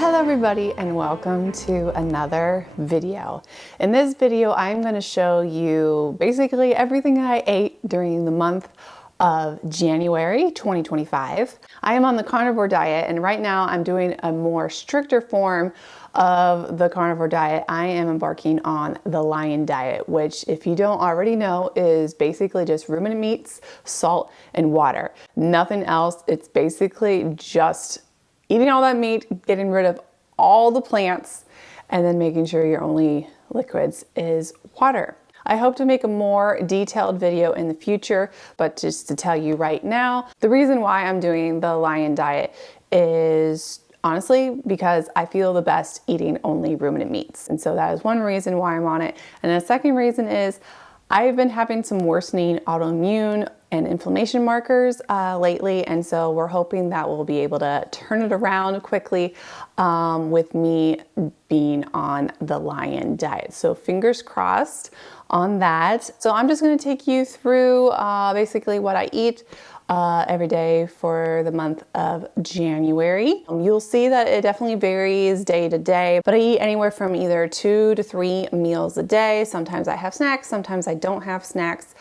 Hello everybody and welcome to another video. In this video, I'm going to show you basically everything I ate during the month of January 2025. I am on the carnivore diet, and right now I'm doing a more stricter form of the carnivore diet. I am embarking on the lion diet, which, if you don't already know, is basically just ruminant meats, salt, and water. Nothing else. It's basically just eating all that meat, getting rid of all the plants, and then making sure your only liquids is water. I hope to make a more detailed video in the future, but just to tell you right now, the reason why I'm doing the lion diet is honestly because I feel the best eating only ruminant meats. And so that is one reason why I'm on it. And the second reason is I've been having some worsening autoimmune and inflammation markers lately, and so we're hoping that we'll be able to turn it around quickly with me being on the lion diet. So fingers crossed on that. So I'm just going to take you through basically what I eat every day for the month of January. You'll see that it definitely varies day to day, but I eat anywhere from either 2 to 3 meals a day. Sometimes I have snacks, sometimes I don't have snacks.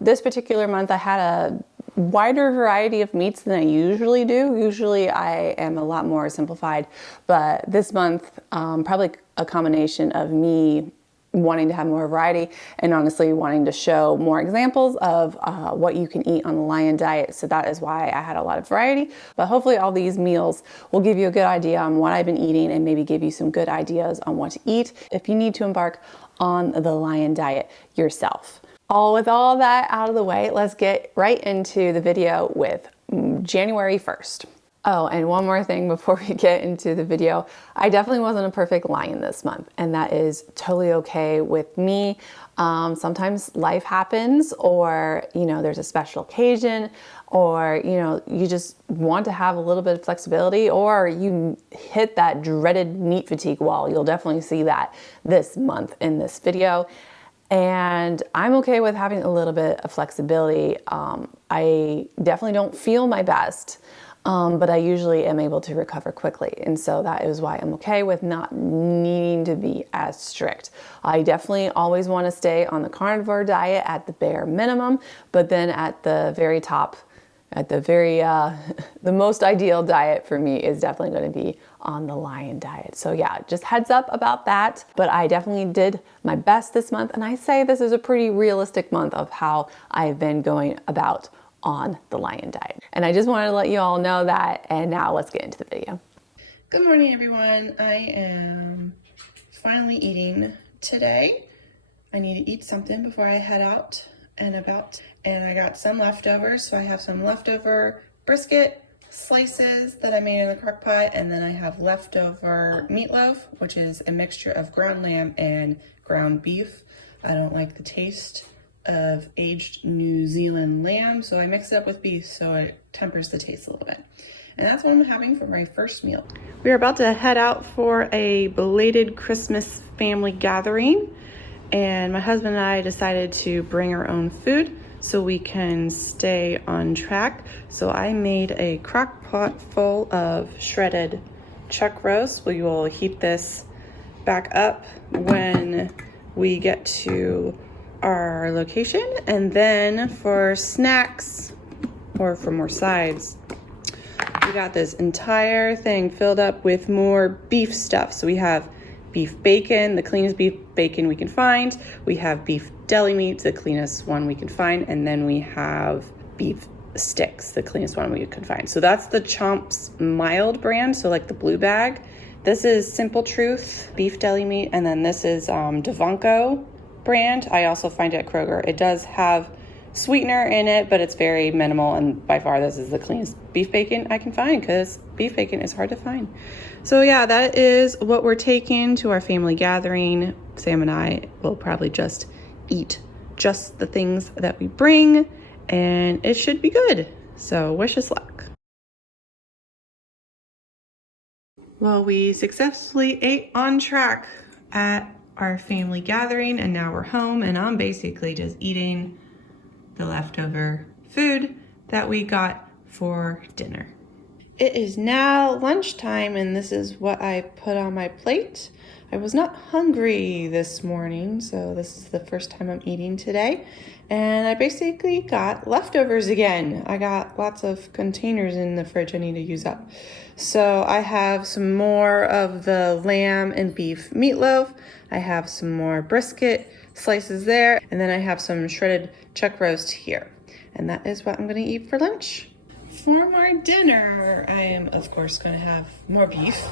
This particular month I had a wider variety of meats than I usually do. Usually I am a lot more simplified, but this month probably a combination of me wanting to have more variety and honestly wanting to show more examples of what you can eat on the lion diet. So that is why I had a lot of variety, but hopefully all these meals will give you a good idea on what I've been eating and maybe give you some good ideas on what to eat if you need to embark on the lion diet yourself. With all that out of the way, let's get right into the video with January 1st. Oh, and one more thing before we get into the video. I definitely wasn't a perfect lion this month, and that is totally okay with me. Sometimes life happens, or, there's a special occasion, or, you just want to have a little bit of flexibility, or you hit that dreaded meat fatigue wall. You'll definitely see that this month in this video. And I'm okay with having a little bit of flexibility. I definitely don't feel my best, but I usually am able to recover quickly. And so that is why I'm okay with not needing to be as strict. I definitely always want to stay on the carnivore diet at the bare minimum, but then at the very top, the most ideal diet for me is definitely going to be on the lion diet. So yeah, just heads up about that. But I definitely did my best this month. And I say this is a pretty realistic month of how I've been going about on the lion diet. And I just wanted to let you all know that. And now let's get into the video. Good morning, everyone. I am finally eating today. I need to eat something before I head out and about. And I got some leftovers, so I have some leftover brisket slices that I made in the crock pot, and then I have leftover meatloaf, which is a mixture of ground lamb and ground beef. I don't like the taste of aged New Zealand lamb, so I mix it up with beef so it tempers the taste a little bit. And that's what I'm having for my first meal. We're about to head out for a belated Christmas family gathering, and my husband and I decided to bring our own food so we can stay on track. So I made a crock pot full of shredded chuck roast. We will heat this back up when we get to our location. And then for snacks, or for more sides, we got this entire thing filled up with more beef stuff. So we have beef bacon, the cleanest beef bacon we can find. We have beef deli meat, the cleanest one we can find. And then we have beef sticks, the cleanest one we can find. So that's the Chomps mild brand, so like the blue bag. This is Simple Truth beef deli meat. And then this is Devanco brand. I also find it at Kroger. It does have sweetener in it, but it's very minimal, and by far this is the cleanest beef bacon I can find, because beef bacon is hard to find. So yeah, that is what we're taking to our family gathering. Sam and I will probably just eat just the things that we bring, and it should be good. So wish us luck. Well, we successfully ate on track at our family gathering, and now we're home, and I'm basically just eating the leftover food that we got for dinner. It is now lunchtime and this is what I put on my plate. I was not hungry this morning, so this is the first time I'm eating today. And I basically got leftovers again. I got lots of containers in the fridge I need to use up. So I have some more of the lamb and beef meatloaf. I have some more brisket slices there. And then I have some shredded chuck roast here. And that is what I'm gonna eat for lunch. For my dinner, I am of course gonna have more beef.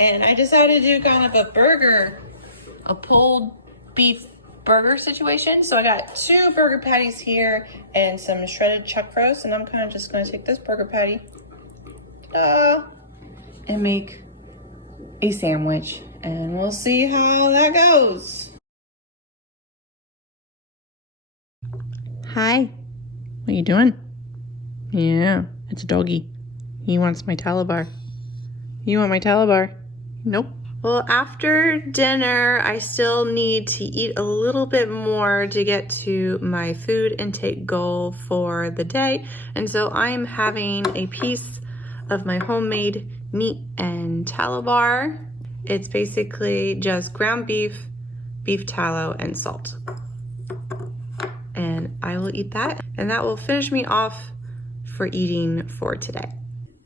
And I decided to do kind of a pulled beef burger situation. So I got 2 burger patties here and some shredded chuck roast. And I'm kind of just gonna take this burger patty and make a sandwich. And we'll see how that goes. Hi, what you doing? Yeah, it's a doggy. He wants my Talabar. You want my Talabar? Nope. Well, after dinner, I still need to eat a little bit more to get to my food intake goal for the day. And so I'm having a piece of my homemade meat and Talabar. It's basically just ground beef, beef tallow, and salt. And I will eat that, and that will finish me off for eating for today.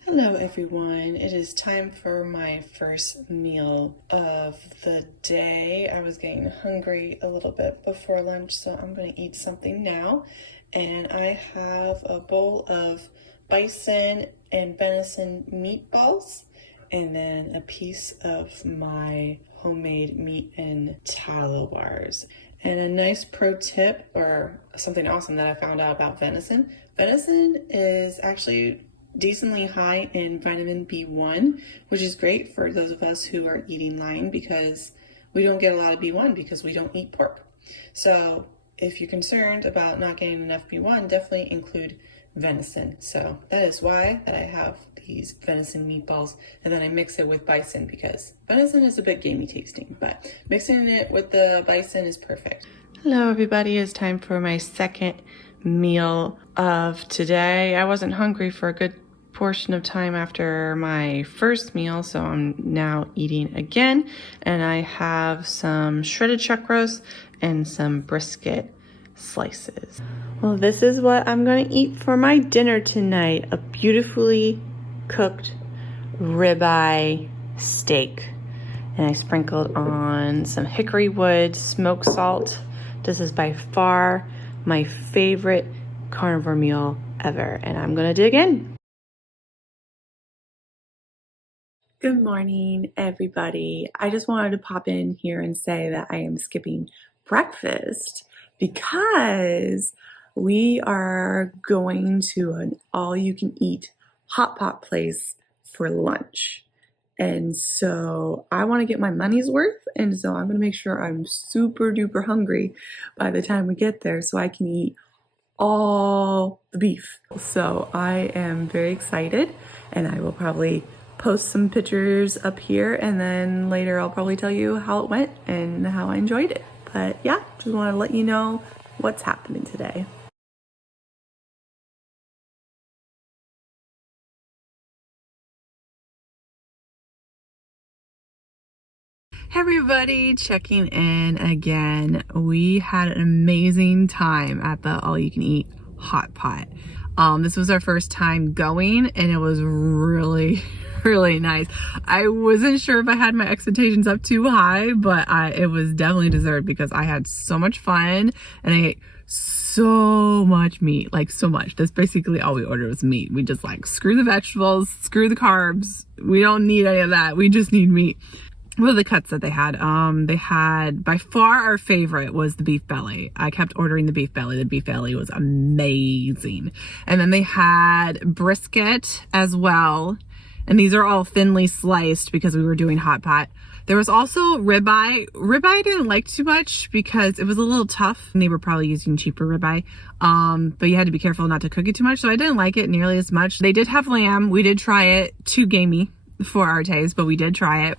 Hello everyone, it is time for my first meal of the day. I was getting hungry a little bit before lunch, so I'm going to eat something now. And I have a bowl of bison and venison meatballs, and then a piece of my homemade meat and tallow bars. And a nice pro tip, or something awesome that I found out about venison. Venison is actually decently high in vitamin B1, which is great for those of us who are eating line because we don't get a lot of B1 because we don't eat pork. So if you're concerned about not getting enough B1, definitely include venison. So that is why that I have these venison meatballs, and then I mix it with bison because venison is a bit gamey tasting, but mixing it with the bison is perfect. Hello everybody, it's time for my second meal of today. I wasn't hungry for a good portion of time after my first meal, so I'm now eating again, and I have some shredded chuck roast and some brisket slices. Well, this is what I'm going to eat for my dinner tonight. A beautifully cooked ribeye steak, and I sprinkled on some hickory wood smoked salt. This is by far my favorite carnivore meal ever, and I'm gonna dig in. Good morning, everybody. I just wanted to pop in here and say that I am skipping breakfast because we are going to an all-you-can-eat hot pot place for lunch. And so I want to get my money's worth, and so I'm going to make sure I'm super duper hungry by the time we get there so I can eat all the beef. So I am very excited, and I will probably post some pictures up here, and then later I'll probably tell you how it went and how I enjoyed it. But yeah, just want to let you know what's happening today. Hey everybody, checking in again. We had an amazing time at the all-you-can-eat hot pot. This was our first time going, and it was really nice. I wasn't sure if I had my expectations up too high, but it was definitely deserved because I had so much fun and I ate so much meat, like so much. That's basically all we ordered was meat. We just like, screw the vegetables, screw the carbs. We don't need any of that. We just need meat. What are the cuts that they had? They had, by far our favorite was the beef belly. I kept ordering the beef belly. The beef belly was amazing. And then they had brisket as well. And these are all thinly sliced because we were doing hot pot. There was also ribeye. Ribeye I didn't like too much because it was a little tough. And they were probably using cheaper ribeye. But you had to be careful not to cook it too much. So I didn't like it nearly as much. They did have lamb. We did try it. Too gamey for our taste, but we did try it.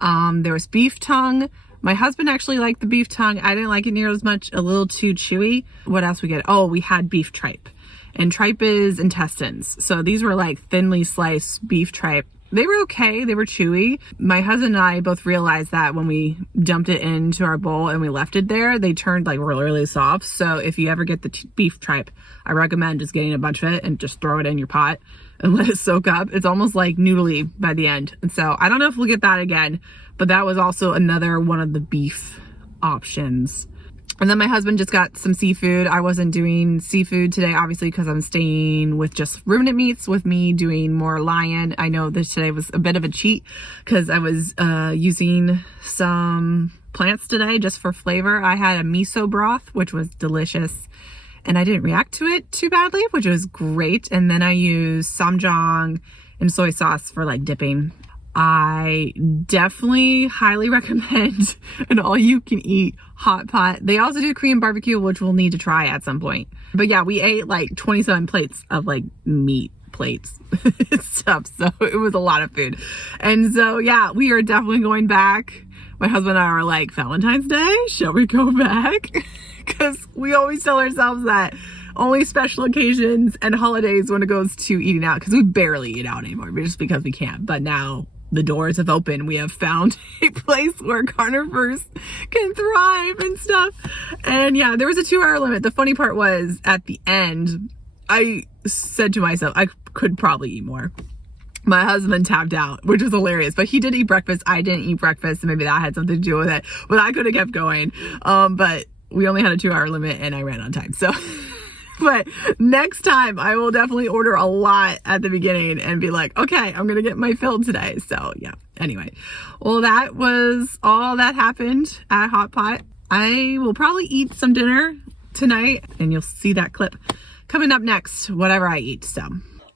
There was beef tongue. My husband actually liked the beef tongue. I didn't like it near as much, a little too chewy. What else we get? Oh, we had beef tripe. And tripe is intestines. So these were like thinly sliced beef tripe. They were okay. They were chewy. My husband and I both realized that when we dumped it into our bowl and we left it there, they turned like really, really soft. So if you ever get the beef tripe, I recommend just getting a bunch of it and just throw it in your pot and let it soak up. It's almost like noodly by the end. And so I don't know if we'll get that again, but that was also another one of the beef options. And then my husband just got some seafood. I wasn't doing seafood today, obviously, because I'm staying with just ruminant meats, with me doing more lion. I know this today was a bit of a cheat because I was using some plants today just for flavor. I had a miso broth, which was delicious, and I didn't react to it too badly, which was great. And then I used samjang and soy sauce for like dipping. I definitely highly recommend an all-you-can-eat hot pot. They also do Korean barbecue, which we'll need to try at some point. But yeah, we ate like 27 plates of like meat plates and stuff. So it was a lot of food. And so yeah, we are definitely going back. My husband and I are like, Valentine's Day, shall we go back? Because we always tell ourselves that only special occasions and holidays when it goes to eating out, because we barely eat out anymore just because we can't. But now the doors have opened. We have found a place where carnivores can thrive and stuff. And yeah, there was a 2-hour limit. The funny part was at the end, I said to myself, I could probably eat more. My husband tapped out, which was hilarious, but he did eat breakfast. I didn't eat breakfast, and maybe that had something to do with it, but I could have kept going. But we only had a 2-hour limit and I ran on time. So but next time I will definitely order a lot at the beginning and be like, okay, I'm going to get my fill today. So yeah, anyway, well, that was all that happened at Hot Pot. I will probably eat some dinner tonight, and you'll see that clip coming up next, whatever I eat. So,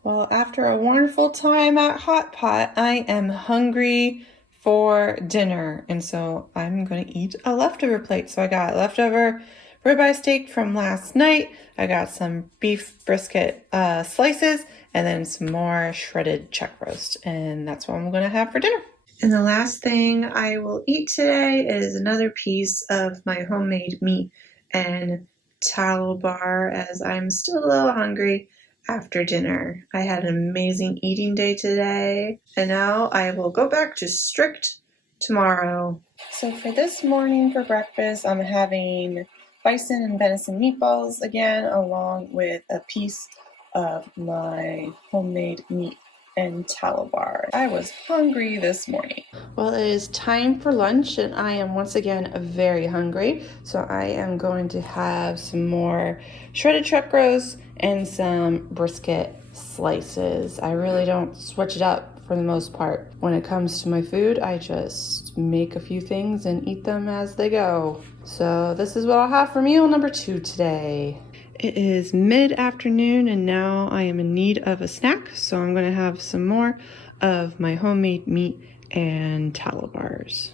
Well, after a wonderful time at Hot Pot, I am hungry for dinner. And so I'm going to eat a leftover plate. So I got leftover ribeye steak from last night. I got some beef brisket slices, and then some more shredded chuck roast. And that's what I'm going to have for dinner. And the last thing I will eat today is another piece of my homemade meat and tallow bar, as I'm still a little hungry after dinner. I had an amazing eating day today, and now I will go back to strict tomorrow. So for this morning for breakfast, I'm having bison and venison meatballs again, along with a piece of my homemade meat and tallow bar. I was hungry this morning. Well, it is time for lunch, and I am once again very hungry. So I am going to have some more shredded chuck roast and some brisket slices. I really don't switch it up for the most part. When it comes to my food, I just make a few things and eat them as they go. So this is what I'll have for meal number 2 today. It is mid-afternoon, and now I am in need of a snack, so I'm going to have some more of my homemade meat and tallow bars.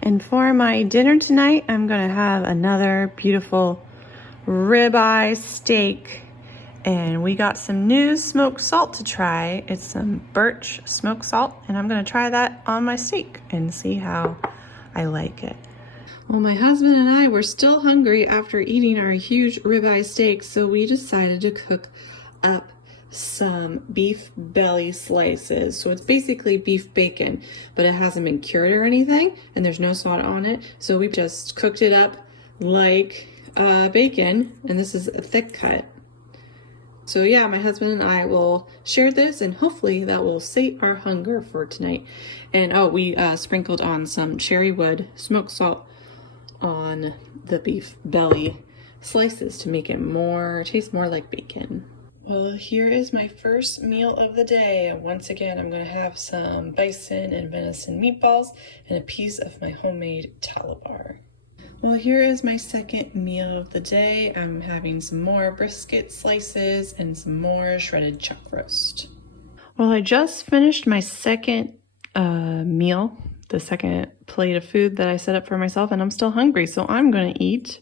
And for my dinner tonight, I'm going to have another beautiful ribeye steak. And we got some new smoked salt to try. It's some birch smoked salt, and I'm going to try that on my steak and see how I like it. Well, my husband and I were still hungry after eating our huge ribeye steak, so we decided to cook up some beef belly slices. So it's basically beef bacon, but it hasn't been cured or anything, and there's no salt on it. So we just cooked it up like bacon, and this is a thick cut. So yeah, my husband and I will share this, and hopefully that will sate our hunger for tonight. And oh, we sprinkled on some cherry wood smoked salt on the beef belly slices to make it taste more like bacon. Well, here is my first meal of the day. Once again, I'm going to have some bison and venison meatballs and a piece of my homemade tallow bar. Well, here is my second meal of the day. I'm having some more brisket slices and some more shredded chuck roast. Well, I just finished my second meal, the second plate of food that I set up for myself, and I'm still hungry, so I'm going to eat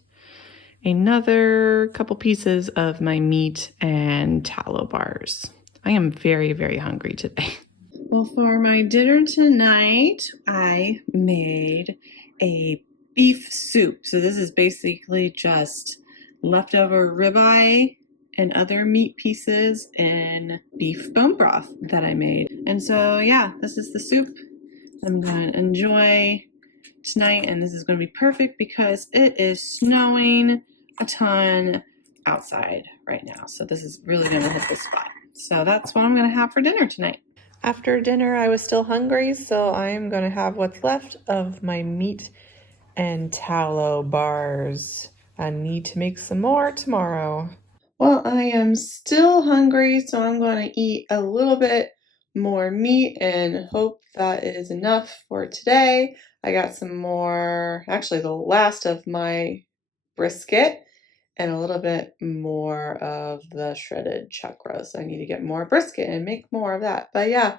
another couple pieces of my meat and tallow bars. I am very, very hungry today. Well, for my dinner tonight, I made a beef soup. So this is basically just leftover ribeye and other meat pieces in beef bone broth that I made. And so yeah, this is the soup I'm going to enjoy tonight, and this is going to be perfect because it is snowing a ton outside right now. So this is really going to hit the spot. So that's what I'm going to have for dinner tonight. After dinner, I was still hungry, so I'm going to have what's left of my meat and tallow bars. I need to make some more tomorrow. Well, I am still hungry, so I'm going to eat a little bit more meat and hope that is enough for today. I got some more, actually the last of my brisket and a little bit more of the shredded chuck roast. I need to get more brisket and make more of that. But yeah,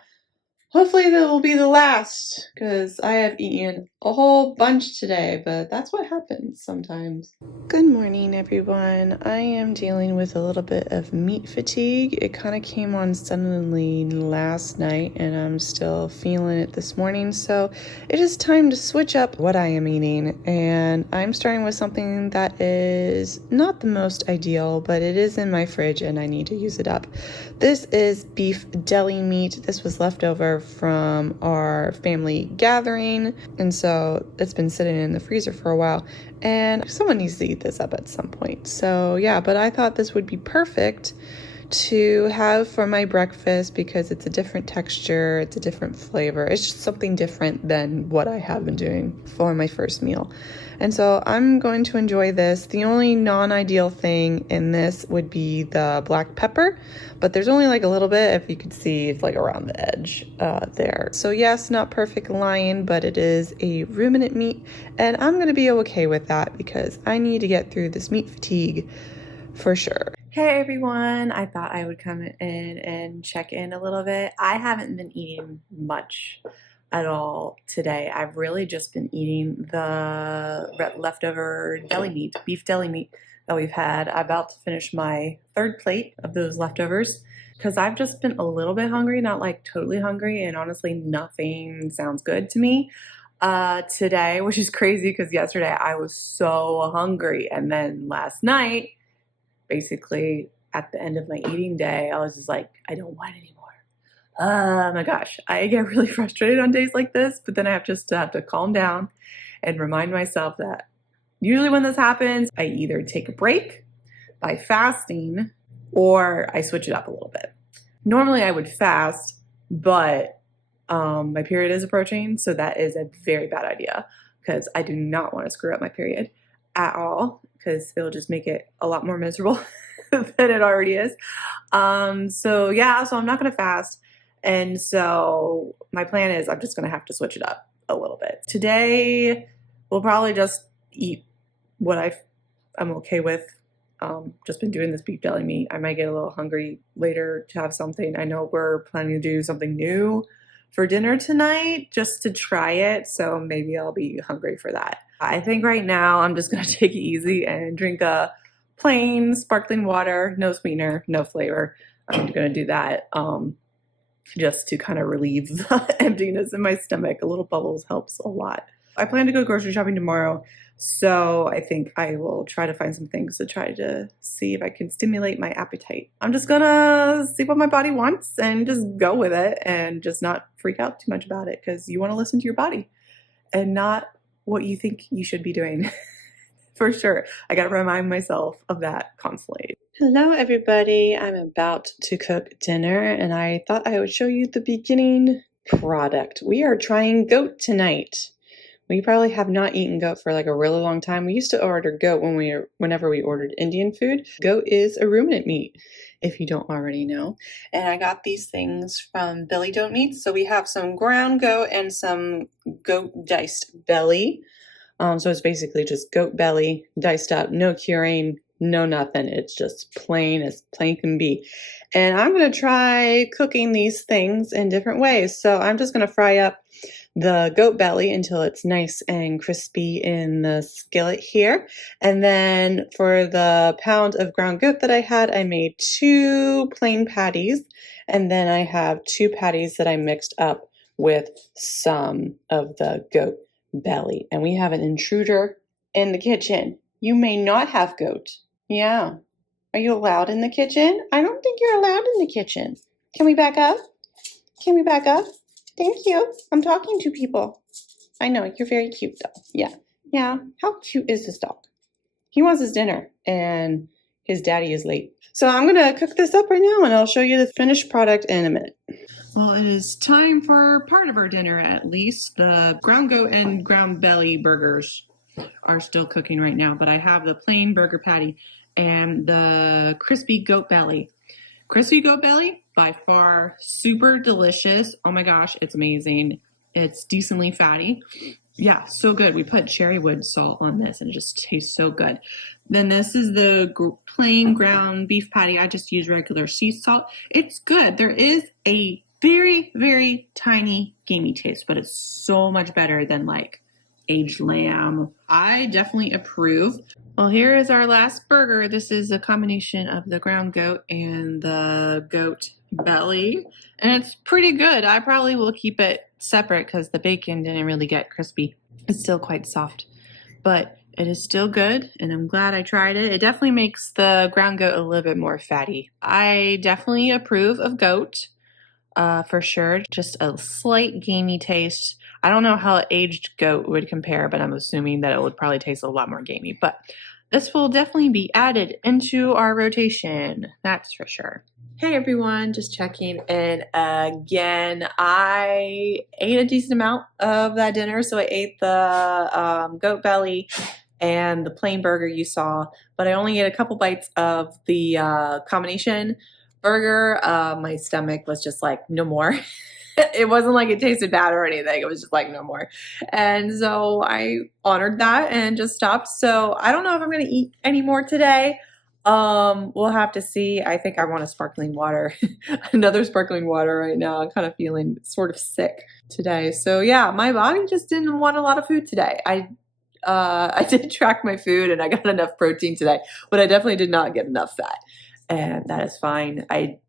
hopefully that will be the last because I have eaten a whole bunch today, but that's what happens sometimes. Good morning, everyone. I am dealing with a little bit of meat fatigue. It kind of came on suddenly last night, and I'm still feeling it this morning. So it is time to switch up what I am eating, and I'm starting with something that is not the most ideal, but it is in my fridge, and I need to use it up. This is beef deli meat. This was left over from our family gathering, and so it's been sitting in the freezer for a while, and someone needs to eat this up at some point. So yeah, but I thought this would be perfect to have for my breakfast because it's a different texture, it's a different flavor, it's just something different than what I have been doing for my first meal. And so I'm going to enjoy this. The only non-ideal thing in this would be the black pepper, but there's only like a little bit, if you could see, it's like around the edge there. So yes, not perfect lion, but it is a ruminant meat, and I'm going to be okay with that because I need to get through this meat fatigue for sure. Hey everyone, I thought I would come in and check in a little bit. I haven't been eating much at all today. I've really just been eating the leftover deli meat, beef deli meat that we've had. I'm about to finish my third plate of those leftovers because I've just been a little bit hungry, not like totally hungry, and honestly nothing sounds good to me today, which is crazy because yesterday I was so hungry, and then last night, basically at the end of my eating day, I was just like, I don't want it anymore. Oh my gosh, I get really frustrated on days like this, but then I have to calm down and remind myself that usually when this happens, I either take a break by fasting or I switch it up a little bit. Normally I would fast, but my period is approaching, so that is a very bad idea because I do not want to screw up my period at all because it'll just make it a lot more miserable than it already is. So I'm not going to fast. And so my plan is I'm just going to have to switch it up a little bit. Today, we'll probably just eat what I'm okay with. Just been doing this beef deli meat. I might get a little hungry later to have something. I know we're planning to do something new for dinner tonight just to try it. So maybe I'll be hungry for that. I think right now I'm just going to take it easy and drink a plain sparkling water, no sweetener, no flavor. I'm going to do that just to kind of relieve the emptiness in my stomach. A little bubbles helps a lot. I plan to go grocery shopping tomorrow, so I think I will try to find some things to try to see if I can stimulate my appetite. I'm just going to see what my body wants and just go with it and just not freak out too much about it because you want to listen to your body and not what you think you should be doing. For sure. I got to remind myself of that constantly. Hello, everybody. I'm about to cook dinner, and I thought I would show you the beginning product. We are trying goat tonight. We probably have not eaten goat for like a really long time. We used to order goat whenever we ordered Indian food. Goat is a ruminant meat, if you don't already know. And I got these things from Billy Don't Meat. So we have some ground goat and some goat diced belly. So it's basically just goat belly, diced up, no curing, no nothing. It's just plain as plain can be. And I'm going to try cooking these things in different ways. So I'm just going to fry up the goat belly until it's nice and crispy in the skillet here. And then for the pound of ground goat that I had, I made 2 plain patties. And then I have 2 patties that I mixed up with some of the goat belly. And we have an intruder in the kitchen. You may not have goat. Yeah. Are you allowed in the kitchen? I don't think you're allowed in the kitchen. Can we back up? Can we back up? Thank you. I'm talking to people. I know, you're very cute though. Yeah. Yeah. How cute is this dog? He wants his dinner and his daddy is late. So I'm going to cook this up right now and I'll show you the finished product in a minute. Well, it is time for part of our dinner at least. The ground goat and ground belly burgers are still cooking right now, but I have the plain burger patty and the crispy goat belly. Crispy goat belly, by far, super delicious. Oh my gosh, it's amazing. It's decently fatty. Yeah, so good. We put cherrywood salt on this and it just tastes so good. Then this is the plain ground beef patty. I just use regular sea salt. It's good. There is a very, very tiny gamey taste, but it's so much better than like aged lamb. I definitely approve. Well, here is our last burger. This is a combination of the ground goat and the goat belly, and it's pretty good. I probably will keep it separate because the bacon didn't really get crispy. It's still quite soft, but it is still good, and I'm glad I tried it. It definitely makes the ground goat a little bit more fatty. I definitely approve of goat, for sure. Just a slight gamey taste. I don't know how aged goat would compare, but I'm assuming that it would probably taste a lot more gamey. But this will definitely be added into our rotation. That's for sure. Hey everyone, just checking in again. I ate a decent amount of that dinner. So I ate the goat belly and the plain burger you saw, but I only ate a couple bites of the combination burger. My stomach was just like, no more. It wasn't like it tasted bad or anything. It was just like, no more. And so I honored that and just stopped. So I don't know if I'm going to eat any more today. We'll have to see. I think I want a sparkling water, another sparkling water right now. I'm kind of feeling sort of sick today. So yeah, my body just didn't want a lot of food today. I did track my food and I got enough protein today, but I definitely did not get enough fat, and that is fine. I,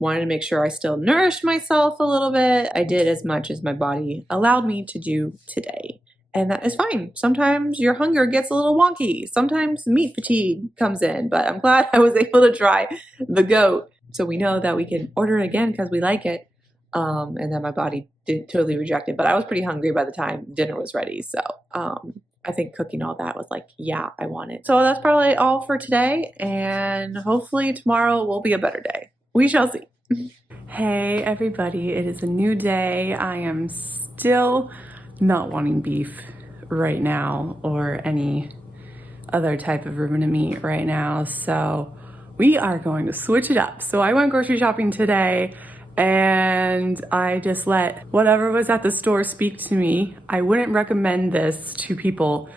wanted to make sure I still nourished myself a little bit. I did as much as my body allowed me to do today. And that is fine. Sometimes your hunger gets a little wonky. Sometimes meat fatigue comes in, but I'm glad I was able to try the goat. So we know that we can order it again because we like it. And then my body didn't totally reject it, but I was pretty hungry by the time dinner was ready. So I think cooking all that was like, yeah, I want it. So that's probably all for today. And hopefully tomorrow will be a better day. We shall see. Hey everybody, it is a new day. I am still not wanting beef right now or any other type of ruminant meat right now. So we are going to switch it up. So I went grocery shopping today and I just let whatever was at the store speak to me. I wouldn't recommend this to people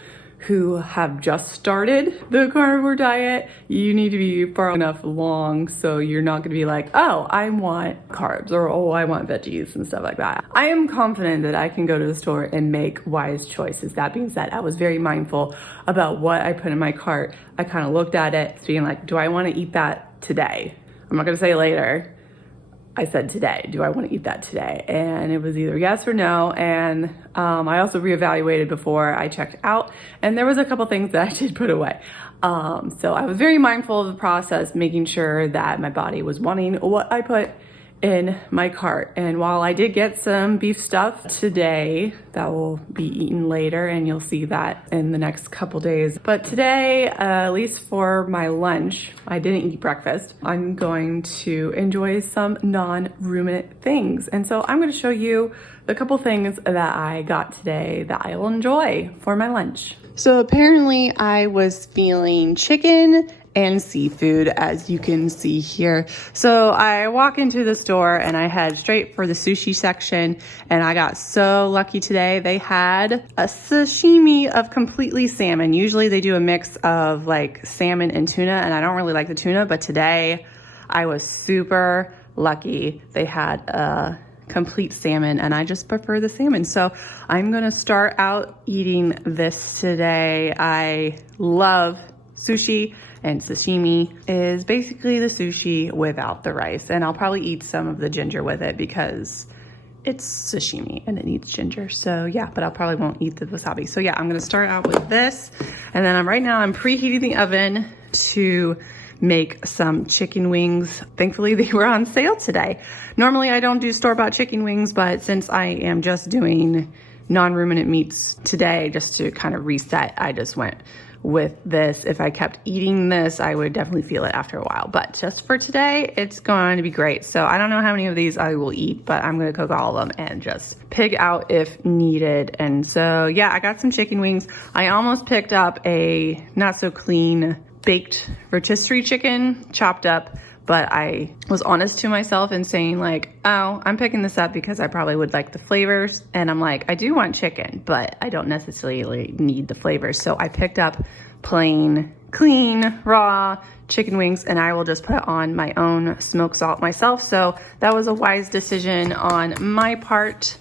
who have just started the carnivore diet. You need to be far enough along so you're not gonna be like, oh, I want carbs, or oh, I want veggies and stuff like that. I am confident that I can go to the store and make wise choices. That being said, I was very mindful about what I put in my cart. I kind of looked at it, being like, do I wanna eat that today? I'm not gonna say later. I said today, do I want to eat that today? And it was either yes or no. And I also reevaluated before I checked out, and there was a couple things that I did put away. So I was very mindful of the process, making sure that my body was wanting what I put in my cart. And while I did get some beef stuff today that will be eaten later, and you'll see that in the next couple days. But today, at least for my lunch, I didn't eat breakfast. I'm going to enjoy some non-ruminant things. And so I'm going to show you the couple things that I got today that I will enjoy for my lunch. So apparently I was feeling chicken and seafood, as you can see here. So I walk into the store and I head straight for the sushi section, and I got so lucky today. They had a sashimi of completely salmon. Usually they do a mix of like salmon and tuna, and I don't really like the tuna, but today I was super lucky. They had a complete salmon, and I just prefer the salmon. So I'm gonna start out eating this today. I love sushi, and sashimi is basically the sushi without the rice. And I'll probably eat some of the ginger with it because it's sashimi and it needs ginger. So yeah, but I probably won't eat the wasabi. So yeah, I'm gonna start out with this. And then right now I'm preheating the oven to make some chicken wings. Thankfully, they were on sale today. Normally, I don't do store-bought chicken wings, but since I am just doing non-ruminant meats today, just to kind of reset, I just went with this. If I kept eating this, I would definitely feel it after a while, but just for today, it's going to be great. So I don't know how many of these I will eat, but I'm going to cook all of them and just pig out if needed. And so, yeah, I got some chicken wings. I almost picked up a not so clean baked rotisserie chicken, chopped up, but I was honest to myself in saying like, oh, I'm picking this up because I probably would like the flavors. And I'm like, I do want chicken, but I don't necessarily need the flavors. So I picked up plain, clean, raw chicken wings, and I will just put on my own smoked salt myself. So that was a wise decision on my part.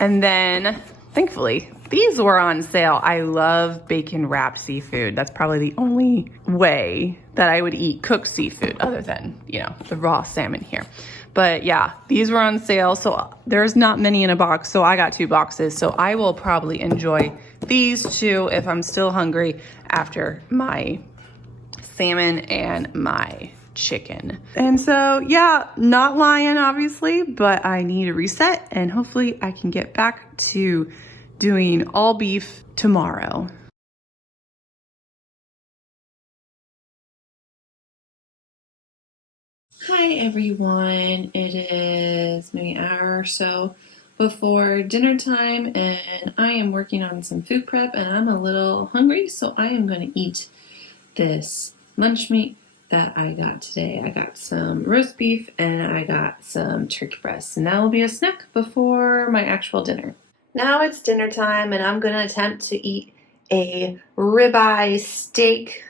And then thankfully, these were on sale. I love bacon wrapped seafood. That's probably the only way that I would eat cooked seafood other than, you know, the raw salmon here. But yeah, these were on sale. So there's not many in a box. So I got 2 boxes. So I will probably enjoy these 2 if I'm still hungry after my salmon and my chicken. And so, yeah, not lying, obviously, but I need a reset and hopefully I can get back to doing all beef tomorrow. Hi everyone, it is maybe an hour or so before dinner time and I am working on some food prep and I'm a little hungry, so I am going to eat this lunch meat that I got today. I got some roast beef and I got some turkey breasts, and that will be a snack before my actual dinner. Now it's dinner time and I'm going to attempt to eat a ribeye steak,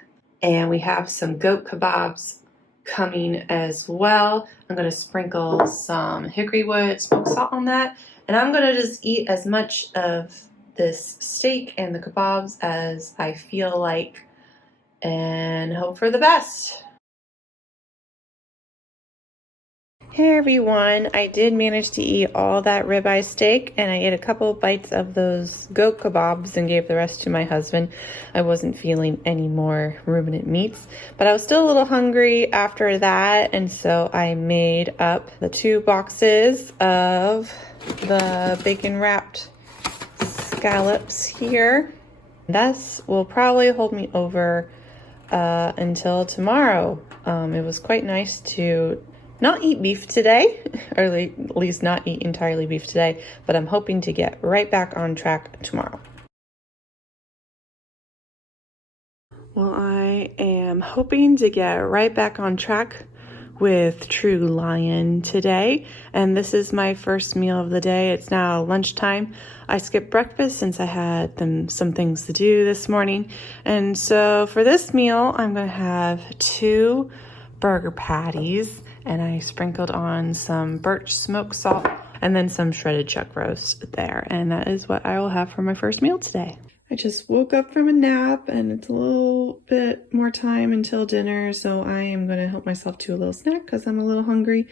and we have some goat kebabs coming as well. I'm going to sprinkle some hickory wood smoked salt on that, and I'm going to just eat as much of this steak and the kebabs as I feel like and hope for the best. Hey everyone, I did manage to eat all that ribeye steak, and I ate a couple bites of those goat kebabs and gave the rest to my husband. I wasn't feeling any more ruminant meats, but I was still a little hungry after that, and so I made up the 2 boxes of the bacon wrapped scallops here. This will probably hold me over until tomorrow. It was quite nice to not eat beef today, or at least not eat entirely beef today, but I'm hoping to get right back on track tomorrow. Well, I am hoping to get right back on track with True Lion today, and this is my first meal of the day. It's now lunchtime. I skipped breakfast since I had some things to do this morning, and so for this meal I'm going to have 2 burger patties, and I sprinkled on some birch smoked salt and then some shredded chuck roast there, and that is what I will have for my first meal today. I just woke up from a nap and it's a little bit more time until dinner, so I am going to help myself to a little snack because I'm a little hungry.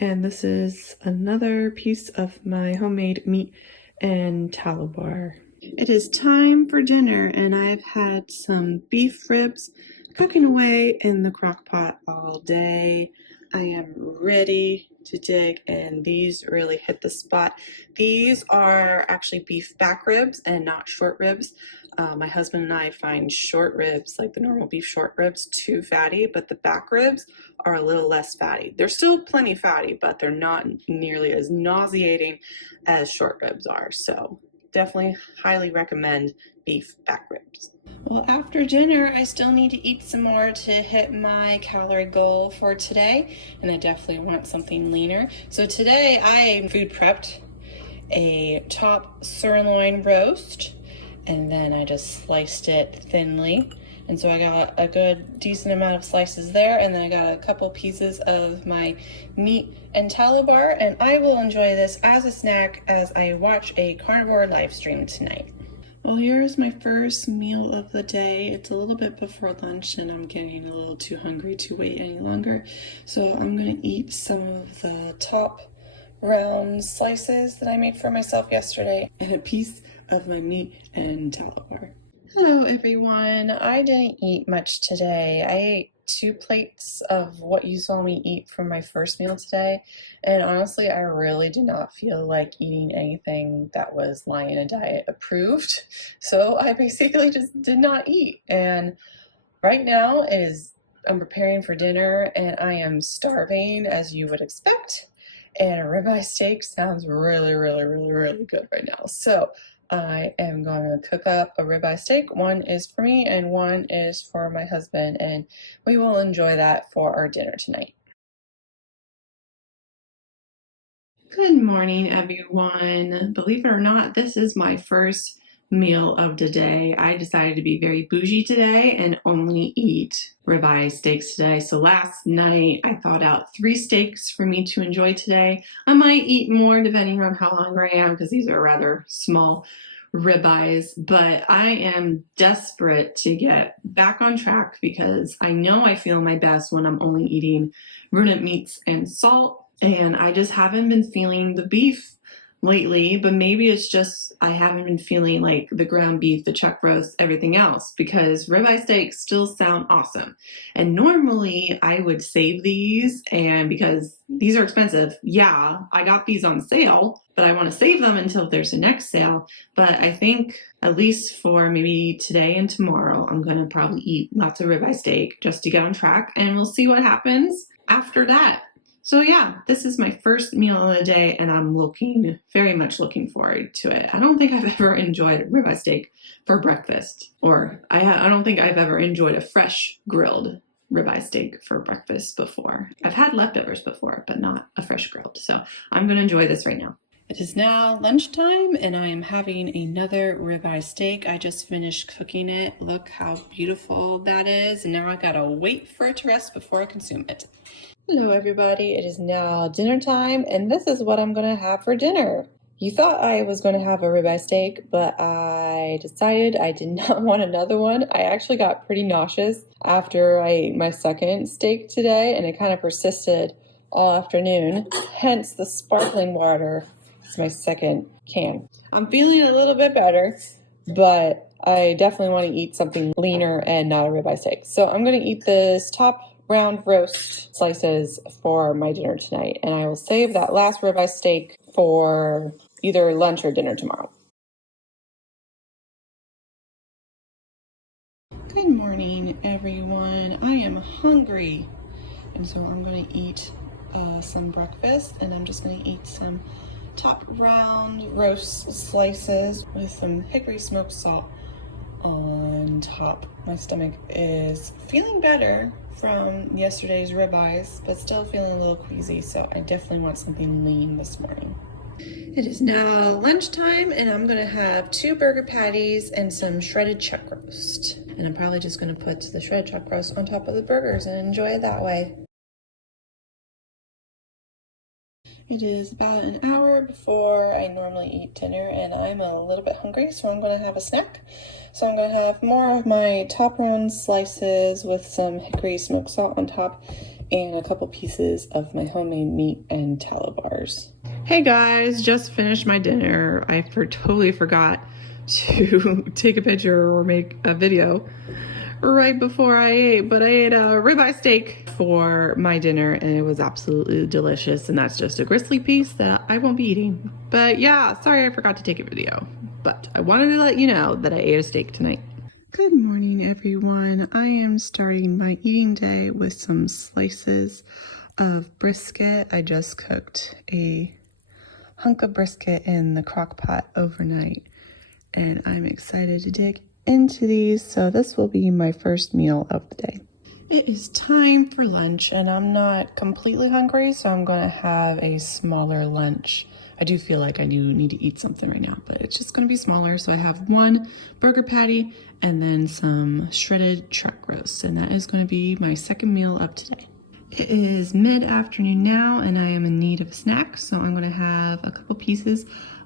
And this is another piece of my homemade meat and tallow bar. It is time for dinner, and I've had some beef ribs cooking away in the crock pot all day. I am ready to dig, and these really hit the spot. These are actually beef back ribs and not short ribs. My husband and I find short ribs, like the normal beef short ribs, too fatty, but the back ribs are a little less fatty. They're still plenty fatty, but they're not nearly as nauseating as short ribs are. So definitely highly recommend beef back ribs. Well, after dinner, I still need to eat some more to hit my calorie goal for today, and I definitely want something leaner. So today I food prepped a top sirloin roast, and then I just sliced it thinly. And so I got a good decent amount of slices there, and then I got a couple pieces of my meat and tallow bar, and I will enjoy this as a snack as I watch a carnivore live stream tonight. Well, here's my first meal of the day. It's a little bit before lunch and I'm getting a little too hungry to wait any longer. So I'm gonna eat some of the top round slices that I made for myself yesterday and a piece of my meat and tallow bar. Hello everyone. I didn't eat much today. I ate 2 plates of what you saw me eat for my first meal today, and honestly I really did not feel like eating anything that was Lion Diet approved. So I basically just did not eat, and right now I'm preparing for dinner and I am starving as you would expect, and a ribeye steak sounds really good right now. So I am going to cook up a ribeye steak. One is for me and one is for my husband, and we will enjoy that for our dinner tonight. Good morning, everyone. Believe it or not, this is my first meal of the day. I decided to be very bougie today and only eat ribeye steaks today. So last night I thawed out 3 steaks for me to enjoy today. I might eat more depending on how hungry I am because these are rather small ribeyes, but I am desperate to get back on track because I know I feel my best when I'm only eating ruminant meats and salt. And I just haven't been feeling the beef lately, but maybe it's just I haven't been feeling like the ground beef, the chuck roast, everything else, because ribeye steaks still sound awesome. And normally I would save these, and because these are expensive, yeah, I got these on sale, but I want to save them until there's the next sale. But I think at least for maybe today and tomorrow, I'm going to probably eat lots of ribeye steak just to get on track, and we'll see what happens after that. So yeah, this is my first meal of the day, and I'm very much looking forward to it. I don't think I've ever enjoyed ribeye steak for breakfast, or I don't think I've ever enjoyed a fresh grilled ribeye steak for breakfast before. I've had leftovers before, but not a fresh grilled. So I'm going to enjoy this right now. It is now lunchtime and I am having another ribeye steak. I just finished cooking it. Look how beautiful that is. And now I gotta wait for it to rest before I consume it. Hello everybody, it is now dinner time and this is what I'm gonna have for dinner. You thought I was going to have a ribeye steak, but I decided I did not want another one. I actually got pretty nauseous after I ate my second steak today, and it kind of persisted all afternoon, hence the sparkling water. It's my second can. I'm feeling a little bit better, but I definitely want to eat something leaner and not a ribeye steak. So I'm going to eat this top round roast slices for my dinner tonight, and I will save that last ribeye steak for either lunch or dinner tomorrow. Good morning, everyone. I am hungry, and so I'm going to eat some breakfast, and I'm just going to eat some top round roast slices with some hickory smoked salt on top. My stomach is feeling better from yesterday's ribeyes, but still feeling a little queasy, so I definitely want something lean this morning. It is now lunchtime, and I'm gonna have 2 burger patties and some shredded chuck roast. And I'm probably just gonna put the shredded chuck roast on top of the burgers and enjoy it that way. It is about an hour before I normally eat dinner, and I'm a little bit hungry, so I'm going to have a snack. So I'm going to have more of my top round slices with some hickory smoked salt on top and a couple pieces of my homemade meat and tallow bars. Hey guys, just finished my dinner. I totally forgot to take a picture or make a video right before I ate, but I ate a ribeye steak for my dinner and it was absolutely delicious, and that's just a gristly piece that I won't be eating. But yeah, sorry I forgot to take a video, but I wanted to let you know that I ate a steak tonight. Good morning, everyone. I am starting my eating day with some slices of brisket. I just cooked a hunk of brisket in the crock pot overnight, and I'm excited to dig into these, so this will be my first meal of the day. It is time for lunch, and I'm not completely hungry, so I'm going to have a smaller lunch. I do feel like I do need to eat something right now, but it's just going to be smaller. So I have 1 burger patty and then some shredded chuck roast, and that is going to be my second meal of today. It is mid-afternoon now, and I am in need of a snack, so I'm going to have a couple pieces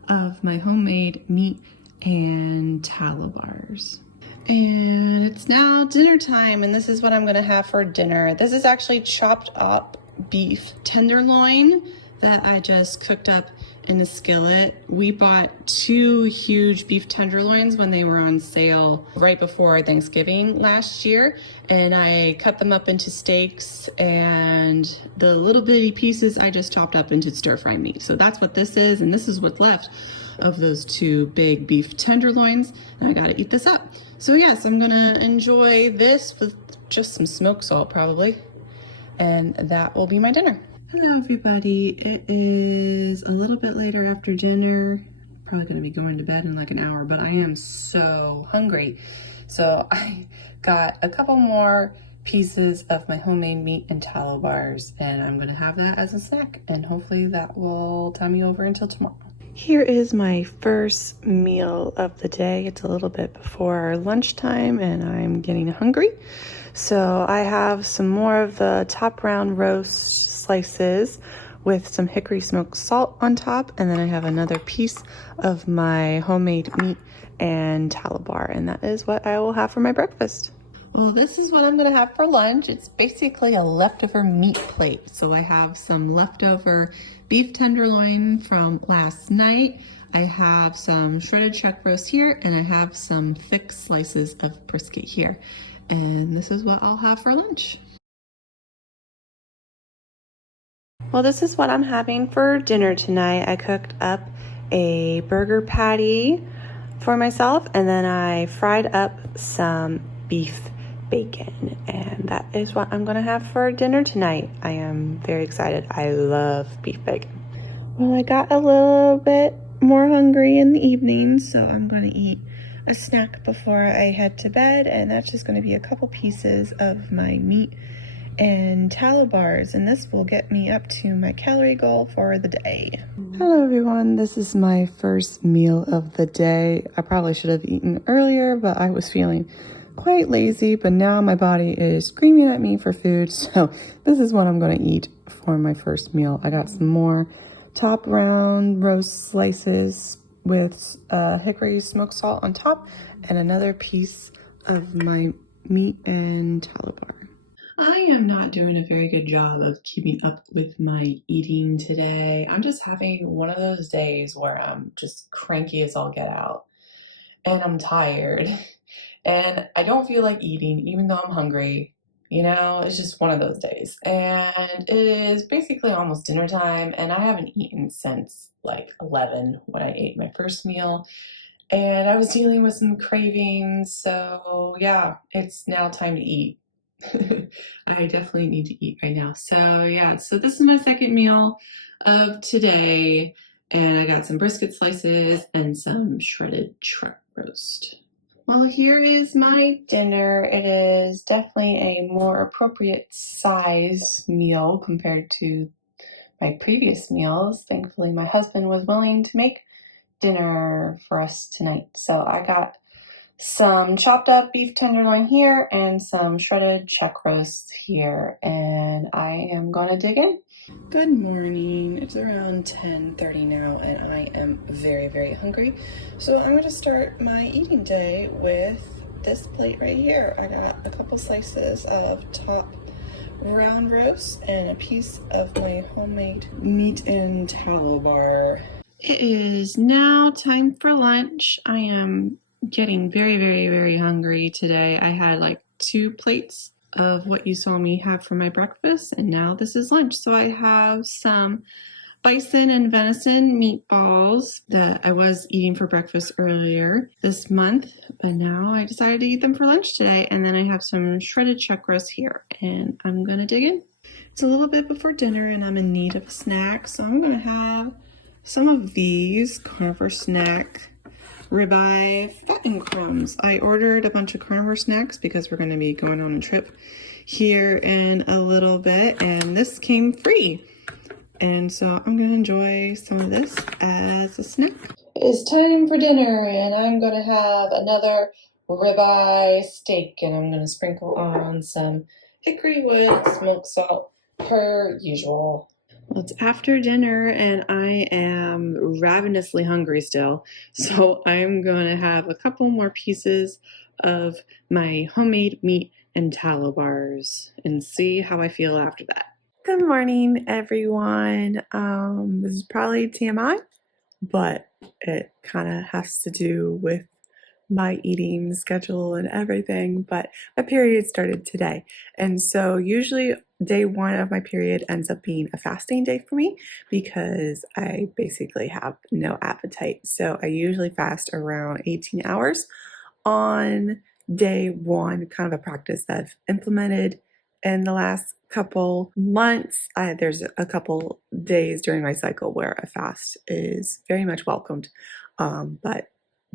of my homemade meat and tallow bars. And it's now dinner time, and this is what I'm going to have for dinner. This is actually chopped up beef tenderloin that I just cooked up in a skillet. We bought 2 huge beef tenderloins when they were on sale right before Thanksgiving last year, and I cut them up into steaks, and the little bitty pieces I just chopped up into stir-fry meat. So that's what this is, and this is what's left of those 2 big beef tenderloins, and I gotta eat this up. So yes, I'm gonna enjoy this with just some smoked salt probably, and that will be my dinner. Hello everybody, it is a little bit later after dinner. Probably gonna be going to bed in like an hour, but I am so hungry. So I got a couple more pieces of my homemade meat and tallow bars, and I'm gonna have that as a snack, and hopefully that will tie me over until tomorrow. Here is my first meal of the day. It's a little bit before lunchtime and I'm getting hungry. So I have some more of the top round roast slices with some hickory smoked salt on top, and then I have another piece of my homemade meat and tallow bar, and that is what I will have for my breakfast. Well, this is what I'm gonna have for lunch. It's basically a leftover meat plate. So I have some leftover beef tenderloin from last night. I have some shredded chuck roast here, and I have some thick slices of brisket here. And this is what I'll have for lunch. Well, this is what I'm having for dinner tonight. I cooked up a burger patty for myself, and then I fried up some beef bacon, and that is what I'm gonna have for dinner tonight. I am very excited. I love beef bacon. Well, I got a little bit more hungry in the evening, so I'm gonna eat a snack before I head to bed, and that's just gonna be a couple pieces of my meat and tallow bars, and this will get me up to my calorie goal for the day. Hello everyone, this is my first meal of the day. I probably should have eaten earlier, but I was feeling quite lazy, but now my body is screaming at me for food, so this is what I'm going to eat for my first meal. I got some more top round roast slices with hickory smoked salt on top, and another piece of my meat and tallow bar. I am not doing a very good job of keeping up with my eating today. I'm just having one of those days where I'm just cranky as all get out, and I'm tired. And I don't feel like eating, even though I'm hungry. You know, it's just one of those days. And it is basically almost dinner time, and I haven't eaten since like 11 when I ate my first meal. And I was dealing with some cravings, so yeah, it's now time to eat. I definitely need to eat right now. So yeah, so this is my second meal of today, and I got some brisket slices and some shredded chuck roast. Well, here is my dinner. It is definitely a more appropriate size meal compared to my previous meals. Thankfully, my husband was willing to make dinner for us tonight. So I got some chopped up beef tenderloin here and some shredded chuck roast here, and I am gonna dig in. Good morning. It's around 10:30 now, and I am very, very hungry. So I'm gonna start my eating day with this plate right here. I got a couple slices of top round roast and a piece of my homemade meat and tallow bar. It is now time for lunch. I am getting very, very, very hungry today. I had like 2 plates of what you saw me have for my breakfast, and now this is lunch. So I have some bison and venison meatballs that I was eating for breakfast earlier this month, but now I decided to eat them for lunch today. And then I have some shredded chuck roast here, and I'm gonna dig in. It's a little bit before dinner and I'm in need of a snack, so I'm gonna have some of these carnivore snack ribeye fat and crumbs. I ordered a bunch of carnivore snacks because we're going to be going on a trip here in a little bit, and this came free. And so I'm going to enjoy some of this as a snack. It's time for dinner, and I'm going to have another ribeye steak, and I'm going to sprinkle on some hickory wood smoked salt per usual. Well, it's after dinner and I am ravenously hungry still, so I'm going to have a couple more pieces of my homemade meat and tallow bars and see how I feel after that. Good morning, everyone. This is probably TMI, but it kind of has to do with my eating schedule and everything. But my period started today, and so usually day one of my period ends up being a fasting day for me because I basically have no appetite. So I usually fast around 18 hours on day one, kind of a practice that I've implemented in the last couple months. There's a couple days during my cycle where a fast is very much welcomed. But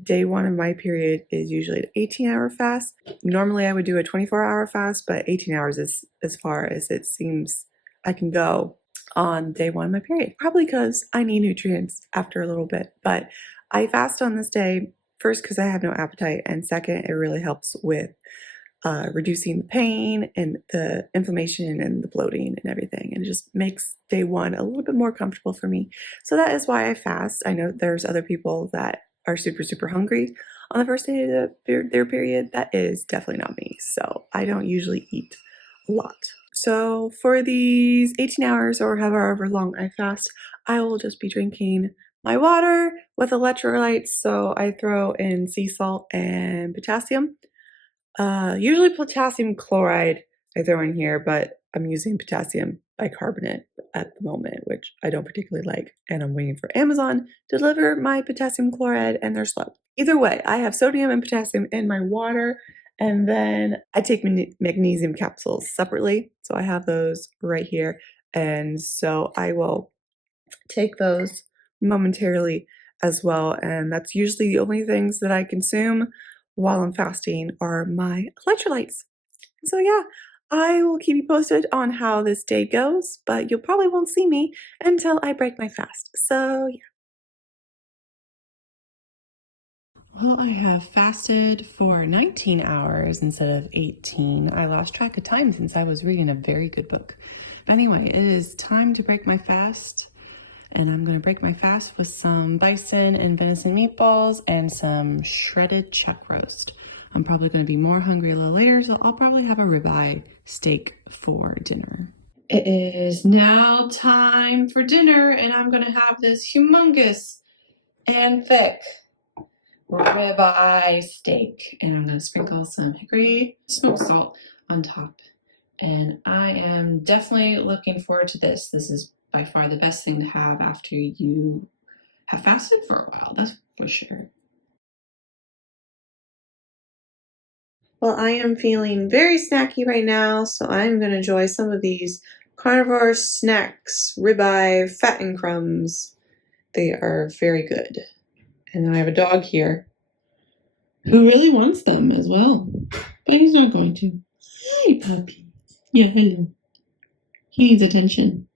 day one of my period is usually an 18-hour fast. Normally I would do a 24-hour fast, but 18 hours is as far as it seems I can go on day one of my period. Probably because I need nutrients after a little bit. But I fast on this day, first because I have no appetite, and second, it really helps with reducing the pain and the inflammation and the bloating and everything, and it just makes day one a little bit more comfortable for me. So that is why I fast. I know there's other people that are super hungry on the first day of their period. That is definitely not me. So I don't usually eat a lot. So for these 18 hours or however long I fast, I will just be drinking my water with electrolytes. So I throw in sea salt and potassium. Usually potassium chloride I throw in here, but I'm using potassium bicarbonate at the moment, which I don't particularly like. And I'm waiting for Amazon to deliver my potassium chloride, and they're slow. Either way, I have sodium and potassium in my water, and then I take magnesium capsules separately. So I have those right here. And so I will take those momentarily as well. And that's usually the only things that I consume while I'm fasting are my electrolytes. So yeah, I will keep you posted on how this day goes, but you probably won't see me until I break my fast. So yeah. Well, I have fasted for 19 hours instead of 18. I lost track of time since I was reading a very good book. But anyway, it is time to break my fast. And I'm going to break my fast with some bison and venison meatballs and some shredded chuck roast. I'm probably going to be more hungry a little later, so I'll probably have a ribeye steak for dinner. It is now time for dinner, and I'm going to have this humongous and thick ribeye steak. And I'm going to sprinkle some hickory smoked salt on top. And I am definitely looking forward to this. This is by far the best thing to have after you have fasted for a while, that's for sure. Well, I am feeling very snacky right now, so I'm going to enjoy some of these carnivore snacks, ribeye, fat and crumbs. They are very good. And I have a dog here who really wants them as well, but he's not going to. Hi, puppy. Yeah, hello. He needs attention.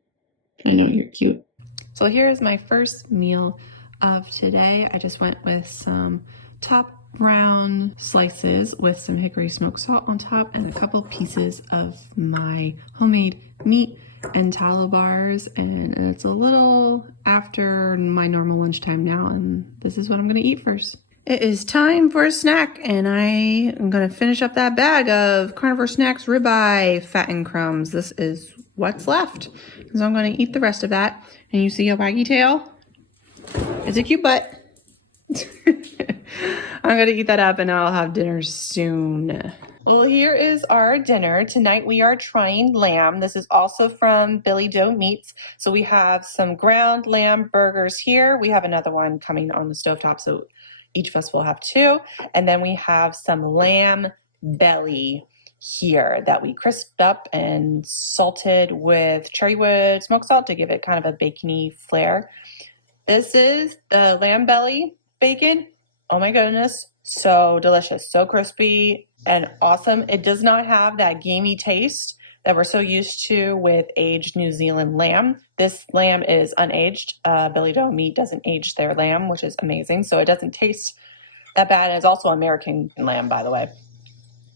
I know you're cute. So here's my first meal of today. I just went with some top brown slices with some hickory smoked salt on top and a couple pieces of my homemade meat and tallow bars. And it's a little after my normal lunchtime now, and this is what I'm gonna eat first. It is time for a snack, and I am gonna finish up that bag of Carnivore Snacks ribeye fat and crumbs. This is what's left. So I'm going to eat the rest of that. And you see a waggy tail? It's a cute butt. I'm going to eat that up and I'll have dinner soon. Well, here is our dinner. Tonight we are trying lamb. This is also from Billy Doe Meats. So we have some ground lamb burgers here. We have another one coming on the stovetop, so each of us will have two. And then we have some lamb belly here that we crisped up and salted with cherrywood smoked salt to give it kind of a bacony flair. This is the lamb belly bacon. Oh my goodness, so delicious, so crispy and awesome. It does not have that gamey taste that we're so used to with aged New Zealand lamb. This lamb is unaged. Billy Doe Meat doesn't age their lamb, which is amazing, so it doesn't taste that bad. And it's also American lamb, by the way.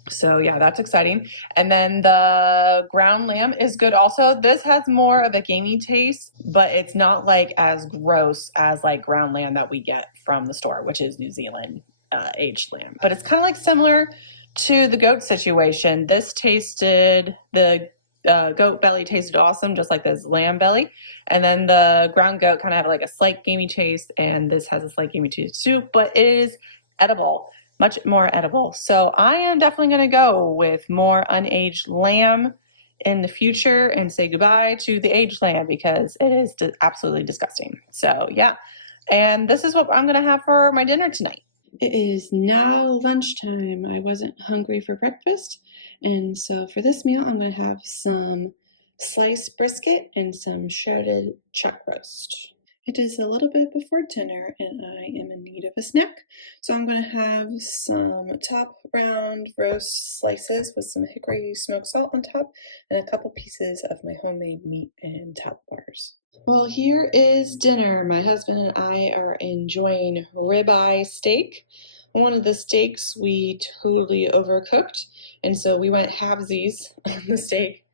So yeah, that's exciting. And then the ground lamb is good also. This has more of a gamey taste, but it's not like as gross as like ground lamb that we get from the store, which is New Zealand aged lamb. But it's kind of like similar to the goat situation. This tasted, the goat belly tasted awesome, just like this lamb belly. And then the ground goat kind of have like a slight gamey taste, and this has a slight gamey taste too, but it is edible, much more edible. So I am definitely going to go with more unaged lamb in the future and say goodbye to the aged lamb because it is absolutely disgusting. So yeah, and this is what I'm going to have for my dinner tonight. It is now lunchtime. I wasn't hungry for breakfast, and so for this meal I'm going to have some sliced brisket and some shredded chuck roast. It is a little bit before dinner and I am in need of a snack, so I'm going to have some top round roast slices with some hickory smoked salt on top and a couple pieces of my homemade meat and tallow bars. Well, here is dinner. My husband and I are enjoying ribeye steak. One of the steaks we totally overcooked, and so we went halvesies on the steak,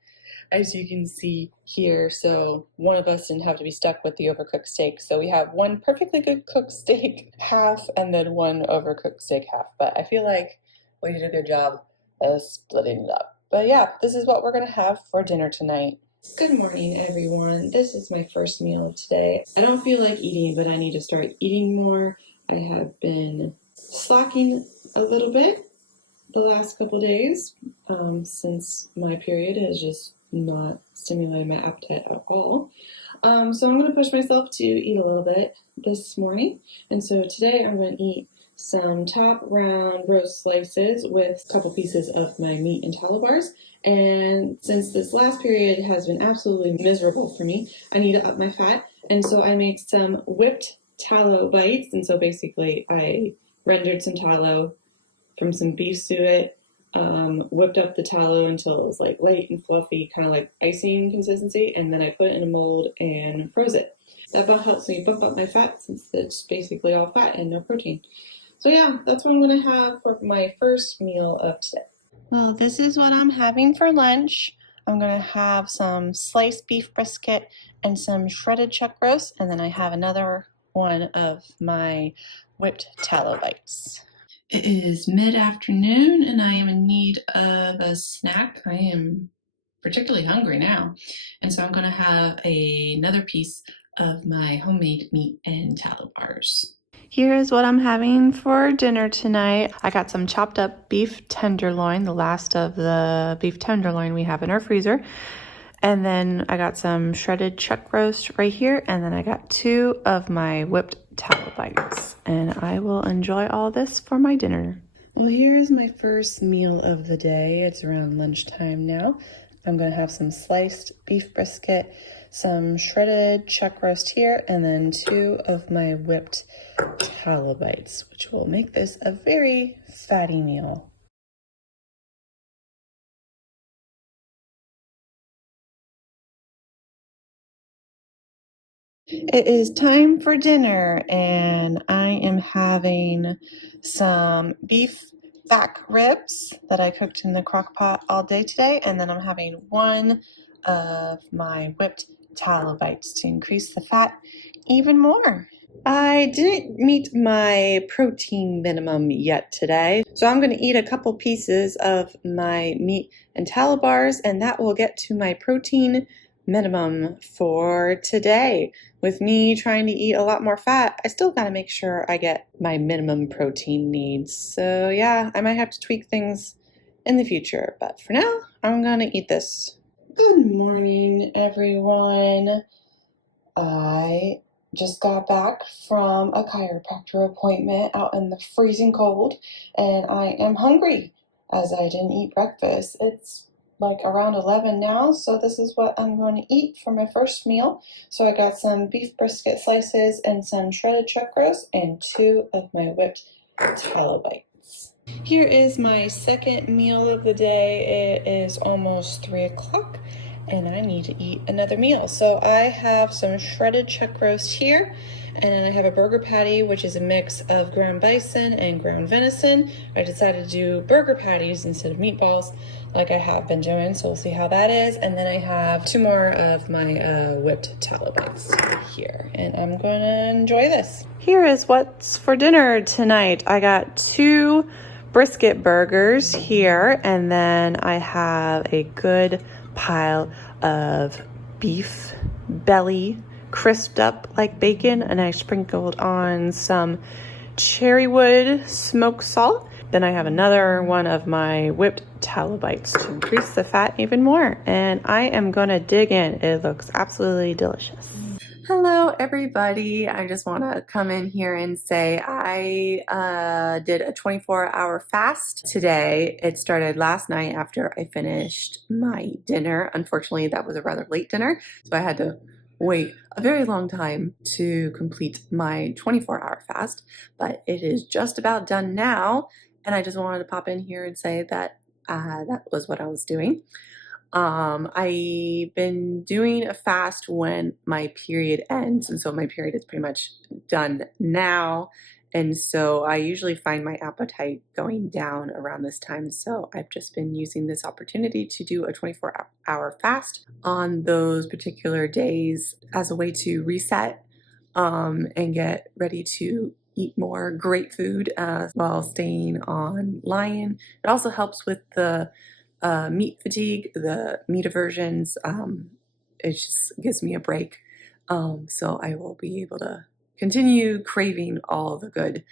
as you can see here. So one of us didn't have to be stuck with the overcooked steak. So we have one perfectly good cooked steak half and then one overcooked steak half. But I feel like we did a good job of splitting it up. But yeah, this is what we're gonna have for dinner tonight. Good morning, everyone. This is my first meal of today. I don't feel like eating, but I need to start eating more. I have been slacking a little bit the last couple days since my period has just not stimulated my appetite at all. So I'm going to push myself to eat a little bit this morning. And so today I'm going to eat some top round roast slices with a couple pieces of my meat and tallow bars. And since this last period has been absolutely miserable for me, I need to up my fat. And so I made some whipped tallow bites. And so basically I rendered some tallow from some beef suet, whipped up the tallow until it was like light and fluffy, kind of like icing consistency, and then I put it in a mold and froze it. That helps me bump up my fat since it's basically all fat and no protein. So yeah, that's what I'm going to have for my first meal of today. Well, this is what I'm having for lunch. I'm going to have some sliced beef brisket and some shredded chuck roast, and then I have another one of my whipped tallow bites. It is mid-afternoon and I am in need of a snack. I am particularly hungry now. And so I'm going to have another piece of my homemade meat and tallow bars. Here's what I'm having for dinner tonight. I got some chopped up beef tenderloin, the last of the beef tenderloin we have in our freezer. And then I got some shredded chuck roast right here. And then I got 2 of my whipped tallow bites. And I will enjoy all this for my dinner. Well, here's my first meal of the day. It's around lunchtime now. I'm going to have some sliced beef brisket, some shredded chuck roast here, and then 2 of my whipped tallow bites, which will make this a very fatty meal. It is time for dinner, and I am having some beef back ribs that I cooked in the crock pot all day today, and then I'm having 1 of my whipped tallow bites to increase the fat even more. I didn't meet my protein minimum yet today, so I'm going to eat a couple pieces of my meat and tallow bars, and that will get to my protein minimum for today. With me trying to eat a lot more fat, I still got to make sure I get my minimum protein needs. So yeah, I might have to tweak things in the future, but for now, I'm going to eat this. Good morning, everyone. I just got back from a chiropractor appointment out in the freezing cold, and I am hungry as I didn't eat breakfast. It's like around 11 now, so this is what I'm going to eat for my first meal. So I got some beef brisket slices and some shredded chuck roast and 2 of my whipped tallow bites. Here is my second meal of the day. It is almost 3 o'clock and I need to eat another meal. So I have some shredded chuck roast here, and I have a burger patty, which is a mix of ground bison and ground venison. I decided to do burger patties instead of meatballs like I have been doing, so we'll see how that is. And then I have 2 more of my whipped tallow bites here, and I'm going to enjoy this. Here is what's for dinner tonight. I got 2 brisket burgers here, and then I have a good pile of beef belly crisped up like bacon, and I sprinkled on some cherrywood smoked salt. Then I have another one of my whipped tallow bites to increase the fat even more, and I am gonna dig in. It looks absolutely delicious. Hello everybody, I just want to come in here and say I did a 24-hour fast today. It started last night after I finished my dinner. Unfortunately, that was a rather late dinner, so I had to wait a very long time to complete my 24-hour fast, but it is just about done now, and I just wanted to pop in here and say that that was what I was doing. I've been doing a fast when my period ends, and so my period is pretty much done now, and so I usually find my appetite going down around this time, so I've just been using this opportunity to do a 24-hour fast on those particular days as a way to reset and get ready to eat more great food while staying online. It also helps with the meat fatigue, the meat aversions. It just gives me a break. So I will be able to continue craving all the good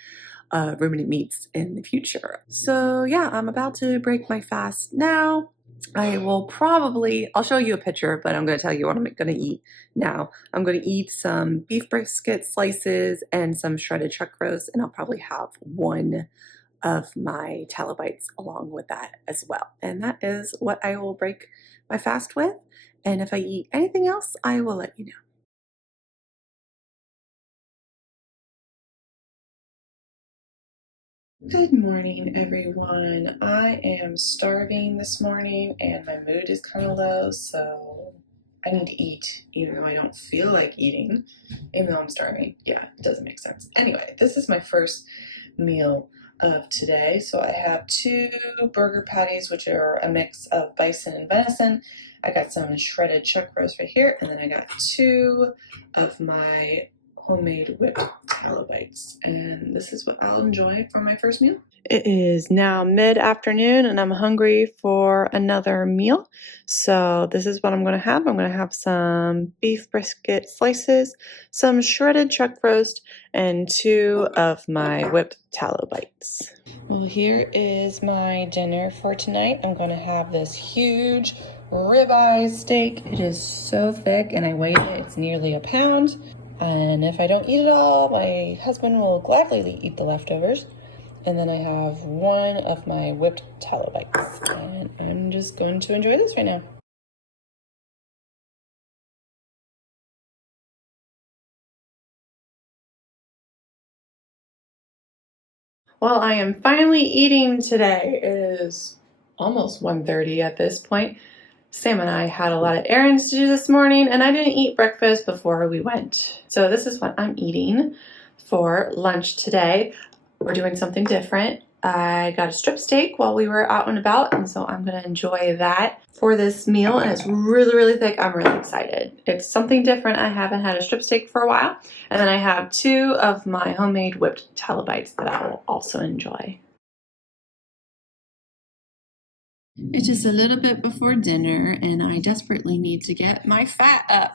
ruminant meats in the future. So yeah, I'm about to break my fast now. I'll show you a picture, but I'm going to tell you what I'm going to eat now. I'm going to eat some beef brisket slices and some shredded chuck roast, and I'll probably have one of my tallow bites along with that as well. And that is what I will break my fast with. And if I eat anything else, I will let you know. Good morning, everyone. I am starving this morning and my mood is kind of low, so I need to eat, even though I don't feel like eating, even though I'm starving. Yeah, it doesn't make sense. Anyway, this is my first meal of today. So I have 2 burger patties, which are a mix of bison and venison. I got some shredded chuck roast right here, and then I got 2 of my homemade whipped tallow bites, and this is what I'll enjoy for my first meal. It is now mid-afternoon and I'm hungry for another meal. So this is what I'm going to have. I'm going to have some beef brisket slices, some shredded chuck roast, and 2 of my whipped tallow bites. Well, here is my dinner for tonight. I'm going to have this huge ribeye steak. It is so thick and I weighed it. It's nearly a pound. And if I don't eat it all, my husband will gladly eat the leftovers. And then I have 1 of my whipped tallow bites. And I'm just going to enjoy this right now. Well, I am finally eating today. It is almost 1:30 at this point. Sam and I had a lot of errands to do this morning, and I didn't eat breakfast before we went. So this is what I'm eating for lunch today. We're doing something different. I got a strip steak while we were out and about, and so I'm going to enjoy that for this meal, and it's really, really thick. I'm really excited. It's something different. I haven't had a strip steak for a while, and then I have 2 of my homemade whipped tallow bites that I will also enjoy. It's just a little bit before dinner, and I desperately need to get my fat up.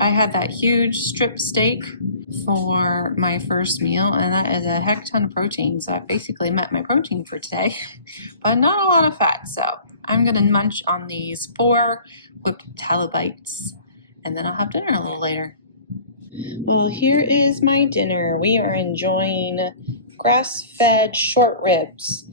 I had that huge strip steak for my first meal, and that is a heck ton of protein, so I basically met my protein for today, but not a lot of fat, so I'm going to munch on these 4 whipped tallow bites, and then I'll have dinner a little later. Well, here is my dinner. We are enjoying grass-fed short ribs.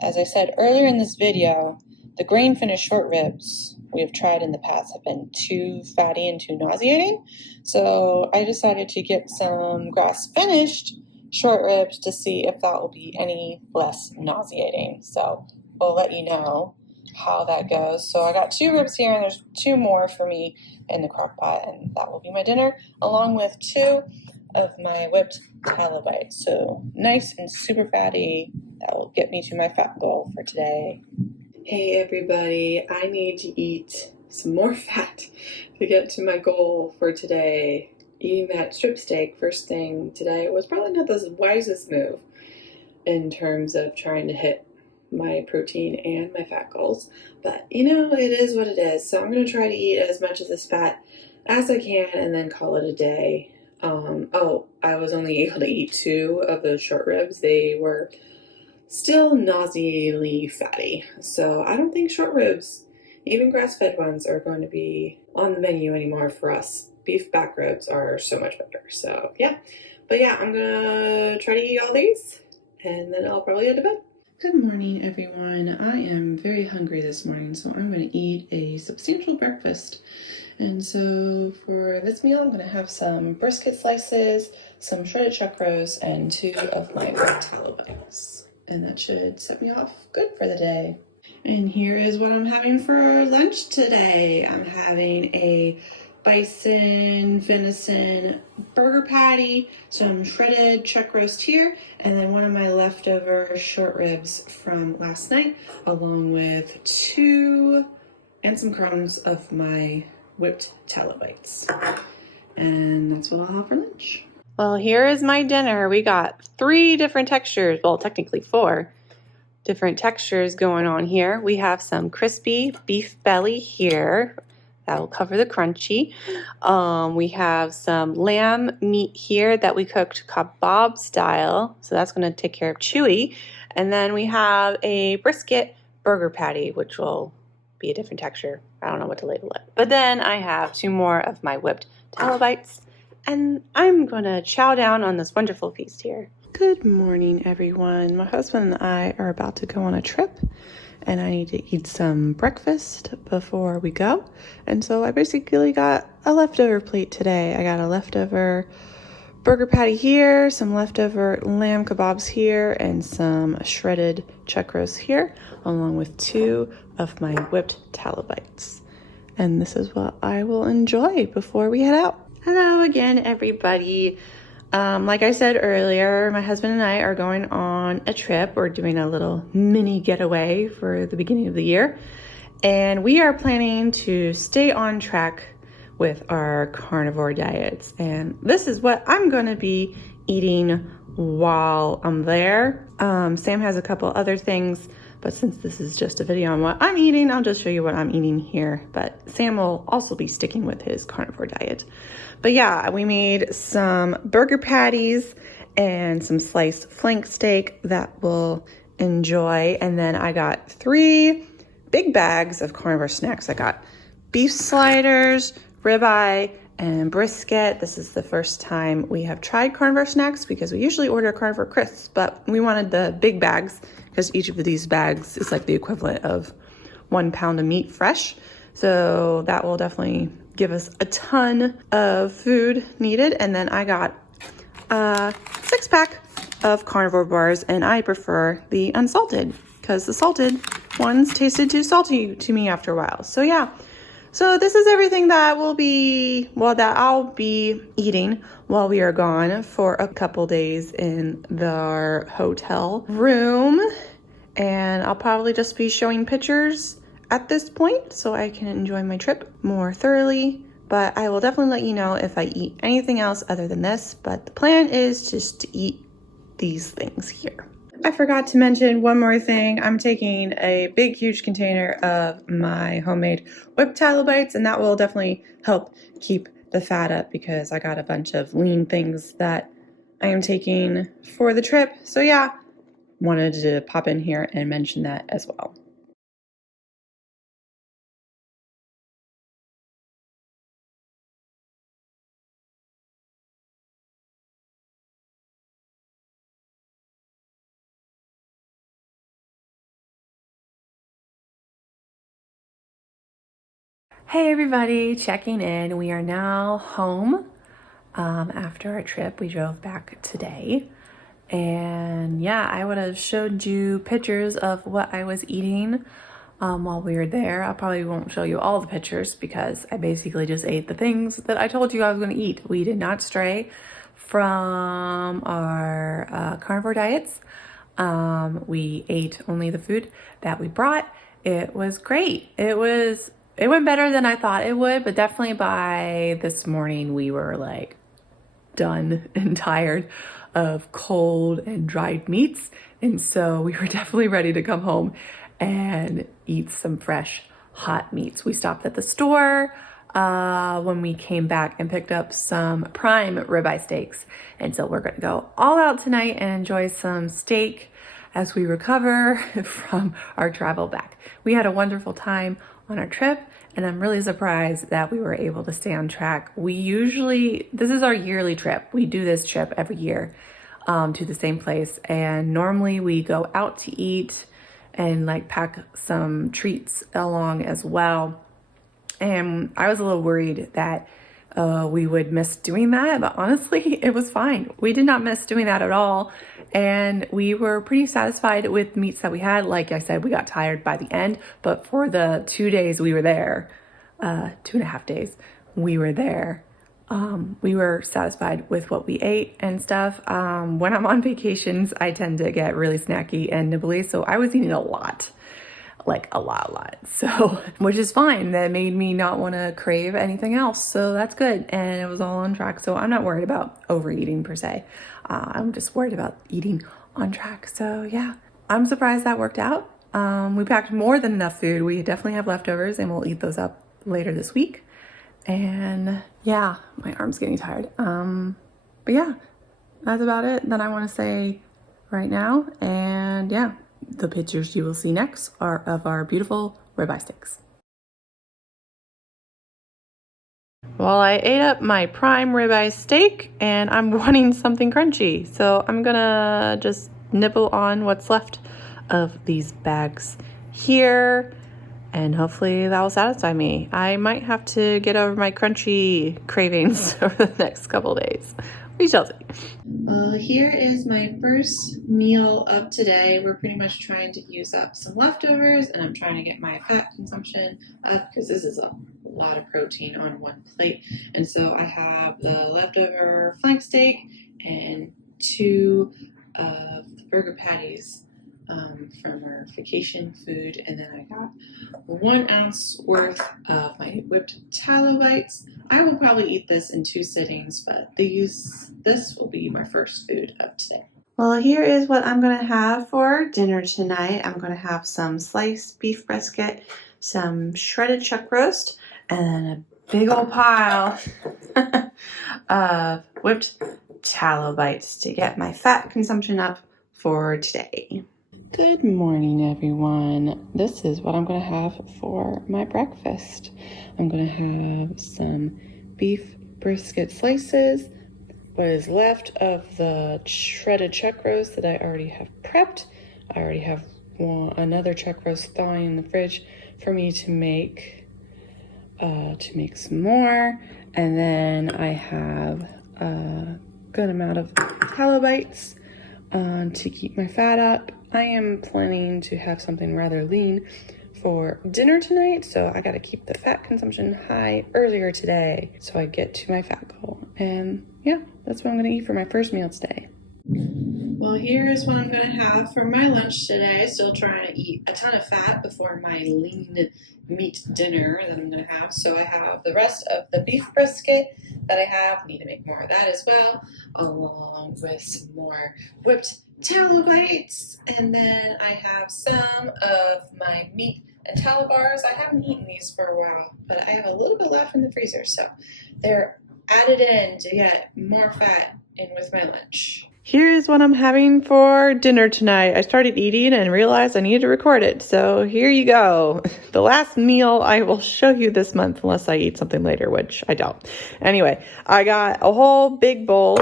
As I said earlier in this video, the grain-finished short ribs we have tried in the past have been too fatty and too nauseating. So I decided to get some grass-finished short ribs to see if that will be any less nauseating. So we'll let you know how that goes. So I got 2 ribs here, and there's 2 more for me in the crock pot, and that will be my dinner, along with 2 of my whipped tallow bites. So nice and super fatty. That will get me to my fat goal for today. Hey everybody, I need to eat some more fat to get to my goal for today. Eating that strip steak first thing today was probably not the wisest move. in terms of trying to hit my protein and my fat goals. But you know, it is what it is. So I'm going to try to eat as much of this fat as I can and then call it a day. I was only able to eat 2 of those short ribs. They were still nauseatingly fatty. So I don't think short ribs, even grass-fed ones, are going to be on the menu anymore for us. Beef back ribs are so much better. So yeah. But yeah, I'm gonna try to eat all these and then I'll probably head to bed. Good morning, everyone. I am very hungry this morning, so I'm going to eat a substantial breakfast. And so for this meal, I'm going to have some brisket slices, some shredded chuck roast, and 2 of my tallow bites. And that should set me off good for the day. And here is what I'm having for lunch today. I'm having a bison venison burger patty, some shredded chuck roast here, and then one of my leftover short ribs from last night, along with 2 and some crumbs of my whipped tallow bites. And that's what I'll have for lunch. Well, here is my dinner. We got 3 different textures, well, technically 4 different textures going on here. We have some crispy beef belly here. That will cover the crunchy. We have some lamb meat here that we cooked kebab style. So that's going to take care of chewy. And then we have a brisket burger patty, which will be a different texture. I don't know what to label it. But then I have 2 more of my whipped tallow bites. And I'm going to chow down on this wonderful feast here. Good morning, everyone. My husband and I are about to go on a trip. And I need to eat some breakfast before we go. And so I basically got a leftover plate today. I got a leftover burger patty here, some leftover lamb kebabs here, and some shredded chuck roast here, along with 2 of my whipped tallow bites. And this is what I will enjoy before we head out. Hello again, everybody. Like I said earlier, my husband and I are going on a trip. We're doing a little mini getaway for the beginning of the year. And we are planning to stay on track with our carnivore diets. And this is what I'm going to be eating while I'm there. Sam has a couple other things, but since this is just a video on what I'm eating, I'll just show you what I'm eating here. But Sam will also be sticking with his carnivore diet. But yeah, we made some burger patties and some sliced flank steak that we'll enjoy. And then I got 3 big bags of carnivore snacks. I got beef sliders, ribeye, and brisket. This is the first time we have tried carnivore snacks because we usually order carnivore crisps, but we wanted the big bags because each of these bags is like the equivalent of 1 pound of meat fresh. So that will definitely give us a ton of food needed. And then I got a 6-pack of carnivore bars, and I prefer the unsalted because the salted ones tasted too salty to me after a while. So yeah, so this is everything that I'll be eating while we are gone for a couple days in our hotel room. And I'll probably just be showing pictures at this point so I can enjoy my trip more thoroughly. But I will definitely let you know if I eat anything else other than this. But the plan is just to eat these things here. I forgot to mention one more thing. I'm taking a big, huge container of my homemade whipped tallow bites, and that will definitely help keep the fat up because I got a bunch of lean things that I am taking for the trip. So yeah, wanted to pop in here and mention that as well. Hey everybody, checking in. We are now home after our trip. We drove back today. And yeah, I would have showed you pictures of what I was eating while we were there. I probably won't show you all the pictures because I basically just ate the things that I told you I was going to eat. We did not stray from our carnivore diets. We ate only the food that we brought. It was great. It went better than I thought it would, but definitely by this morning we were like done and tired. of cold and dried meats. And so we were definitely ready to come home and eat some fresh hot meats. We stopped at the store when we came back and picked up some prime ribeye steaks. And so we're gonna go all out tonight and enjoy some steak as we recover from our travel back. We had a wonderful time on our trip, and I'm really surprised that we were able to stay on track. This is our yearly trip. We do this trip every year to the same place, and normally we go out to eat and like pack some treats along as well. And I was a little worried that we would miss doing that, but honestly, it was fine. We did not miss doing that at all. And we were pretty satisfied with the meats that we had. Like I said, we got tired by the end, but for the 2 days we were there, 2.5 days we were there, we were satisfied with what we ate and stuff. When I'm on vacations, I tend to get really snacky and nibbly, so I was eating a lot. Like a lot. So, which is fine. That made me not want to crave anything else. So that's good. And it was all on track. So I'm not worried about overeating per se. I'm just worried about eating on track. So yeah, I'm surprised that worked out. We packed more than enough food. We definitely have leftovers and we'll eat those up later this week. And yeah, my arm's getting tired. But yeah, that's about it that I want to say right now. And yeah. The pictures you will see next are of our beautiful ribeye steaks. Well, I ate up my prime ribeye steak and I'm wanting something crunchy. So I'm gonna just nibble on what's left of these bags here and hopefully that will satisfy me. I might have to get over my crunchy cravings over the next couple days. We shall see. Well, here is my first meal of today. We're pretty much trying to use up some leftovers, and I'm trying to get my fat consumption up because this is a lot of protein on one plate. And so I have the leftover flank steak and 2 of the burger patties from our vacation food, and then I got 1 ounce worth of my whipped tallow bites. I will probably eat this in 2 sittings, but this will be my first food of today. Well, here is what I'm going to have for dinner tonight. I'm going to have some sliced beef brisket, some shredded chuck roast, and then a big old pile of whipped tallow bites to get my fat consumption up for today. Good morning, everyone. This is what I'm going to have for my breakfast. I'm going to have some beef brisket slices, what is left of the shredded chuck roast that I already have prepped. I already have another chuck roast thawing in the fridge for me to make some more. And then I have a good amount of tallow bites to keep my fat up. I am planning to have something rather lean for dinner tonight, so I got to keep the fat consumption high earlier today so I get to my fat goal. And yeah, that's what I'm going to eat for my first meal today. Well, here's what I'm going to have for my lunch today. Still trying to eat a ton of fat before my lean meat dinner that I'm going to have. So I have the rest of the beef brisket that I have. Need to make more of that as well, along with some more whipped tallow bites. And then I have some of my meat and tallow bars. I haven't eaten these for a while, but I have a little bit left in the freezer. So they're added in to get more fat in with my lunch. Here's what I'm having for dinner tonight. I started eating and realized I needed to record it. So here you go. The last meal I will show you this month, unless I eat something later, which I don't. Anyway, I got a whole big bowl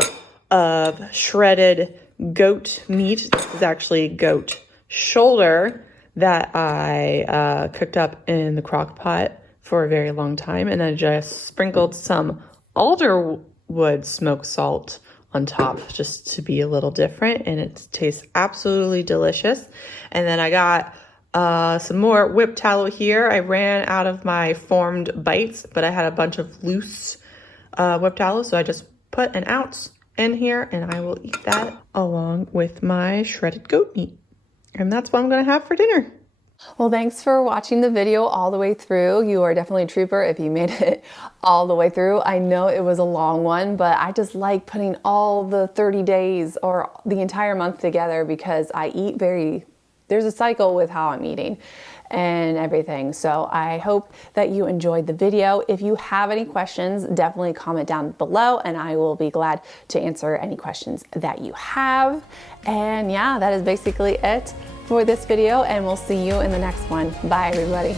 of shredded goat meat. This is actually goat shoulder that I cooked up in the crock pot for a very long time. And then just sprinkled some alderwood smoked salt on top just to be a little different, and it tastes absolutely delicious. And then I got some more whipped tallow here. I ran out of my formed bites, but I had a bunch of loose whipped tallow, so I just put 1 ounce in here, and I will eat that along with my shredded goat meat. And that's what I'm gonna have for dinner. Well, thanks for watching the video all the way through. You are definitely a trooper if you made it all the way through. I know it was a long one, but I just like putting all the 30 days or the entire month together because I eat there's a cycle with how I'm eating and everything. So I hope that you enjoyed the video. If you have any questions, definitely comment down below and I will be glad to answer any questions that you have. And yeah, that is basically it for this video, and we'll see you in the next one. Bye, everybody.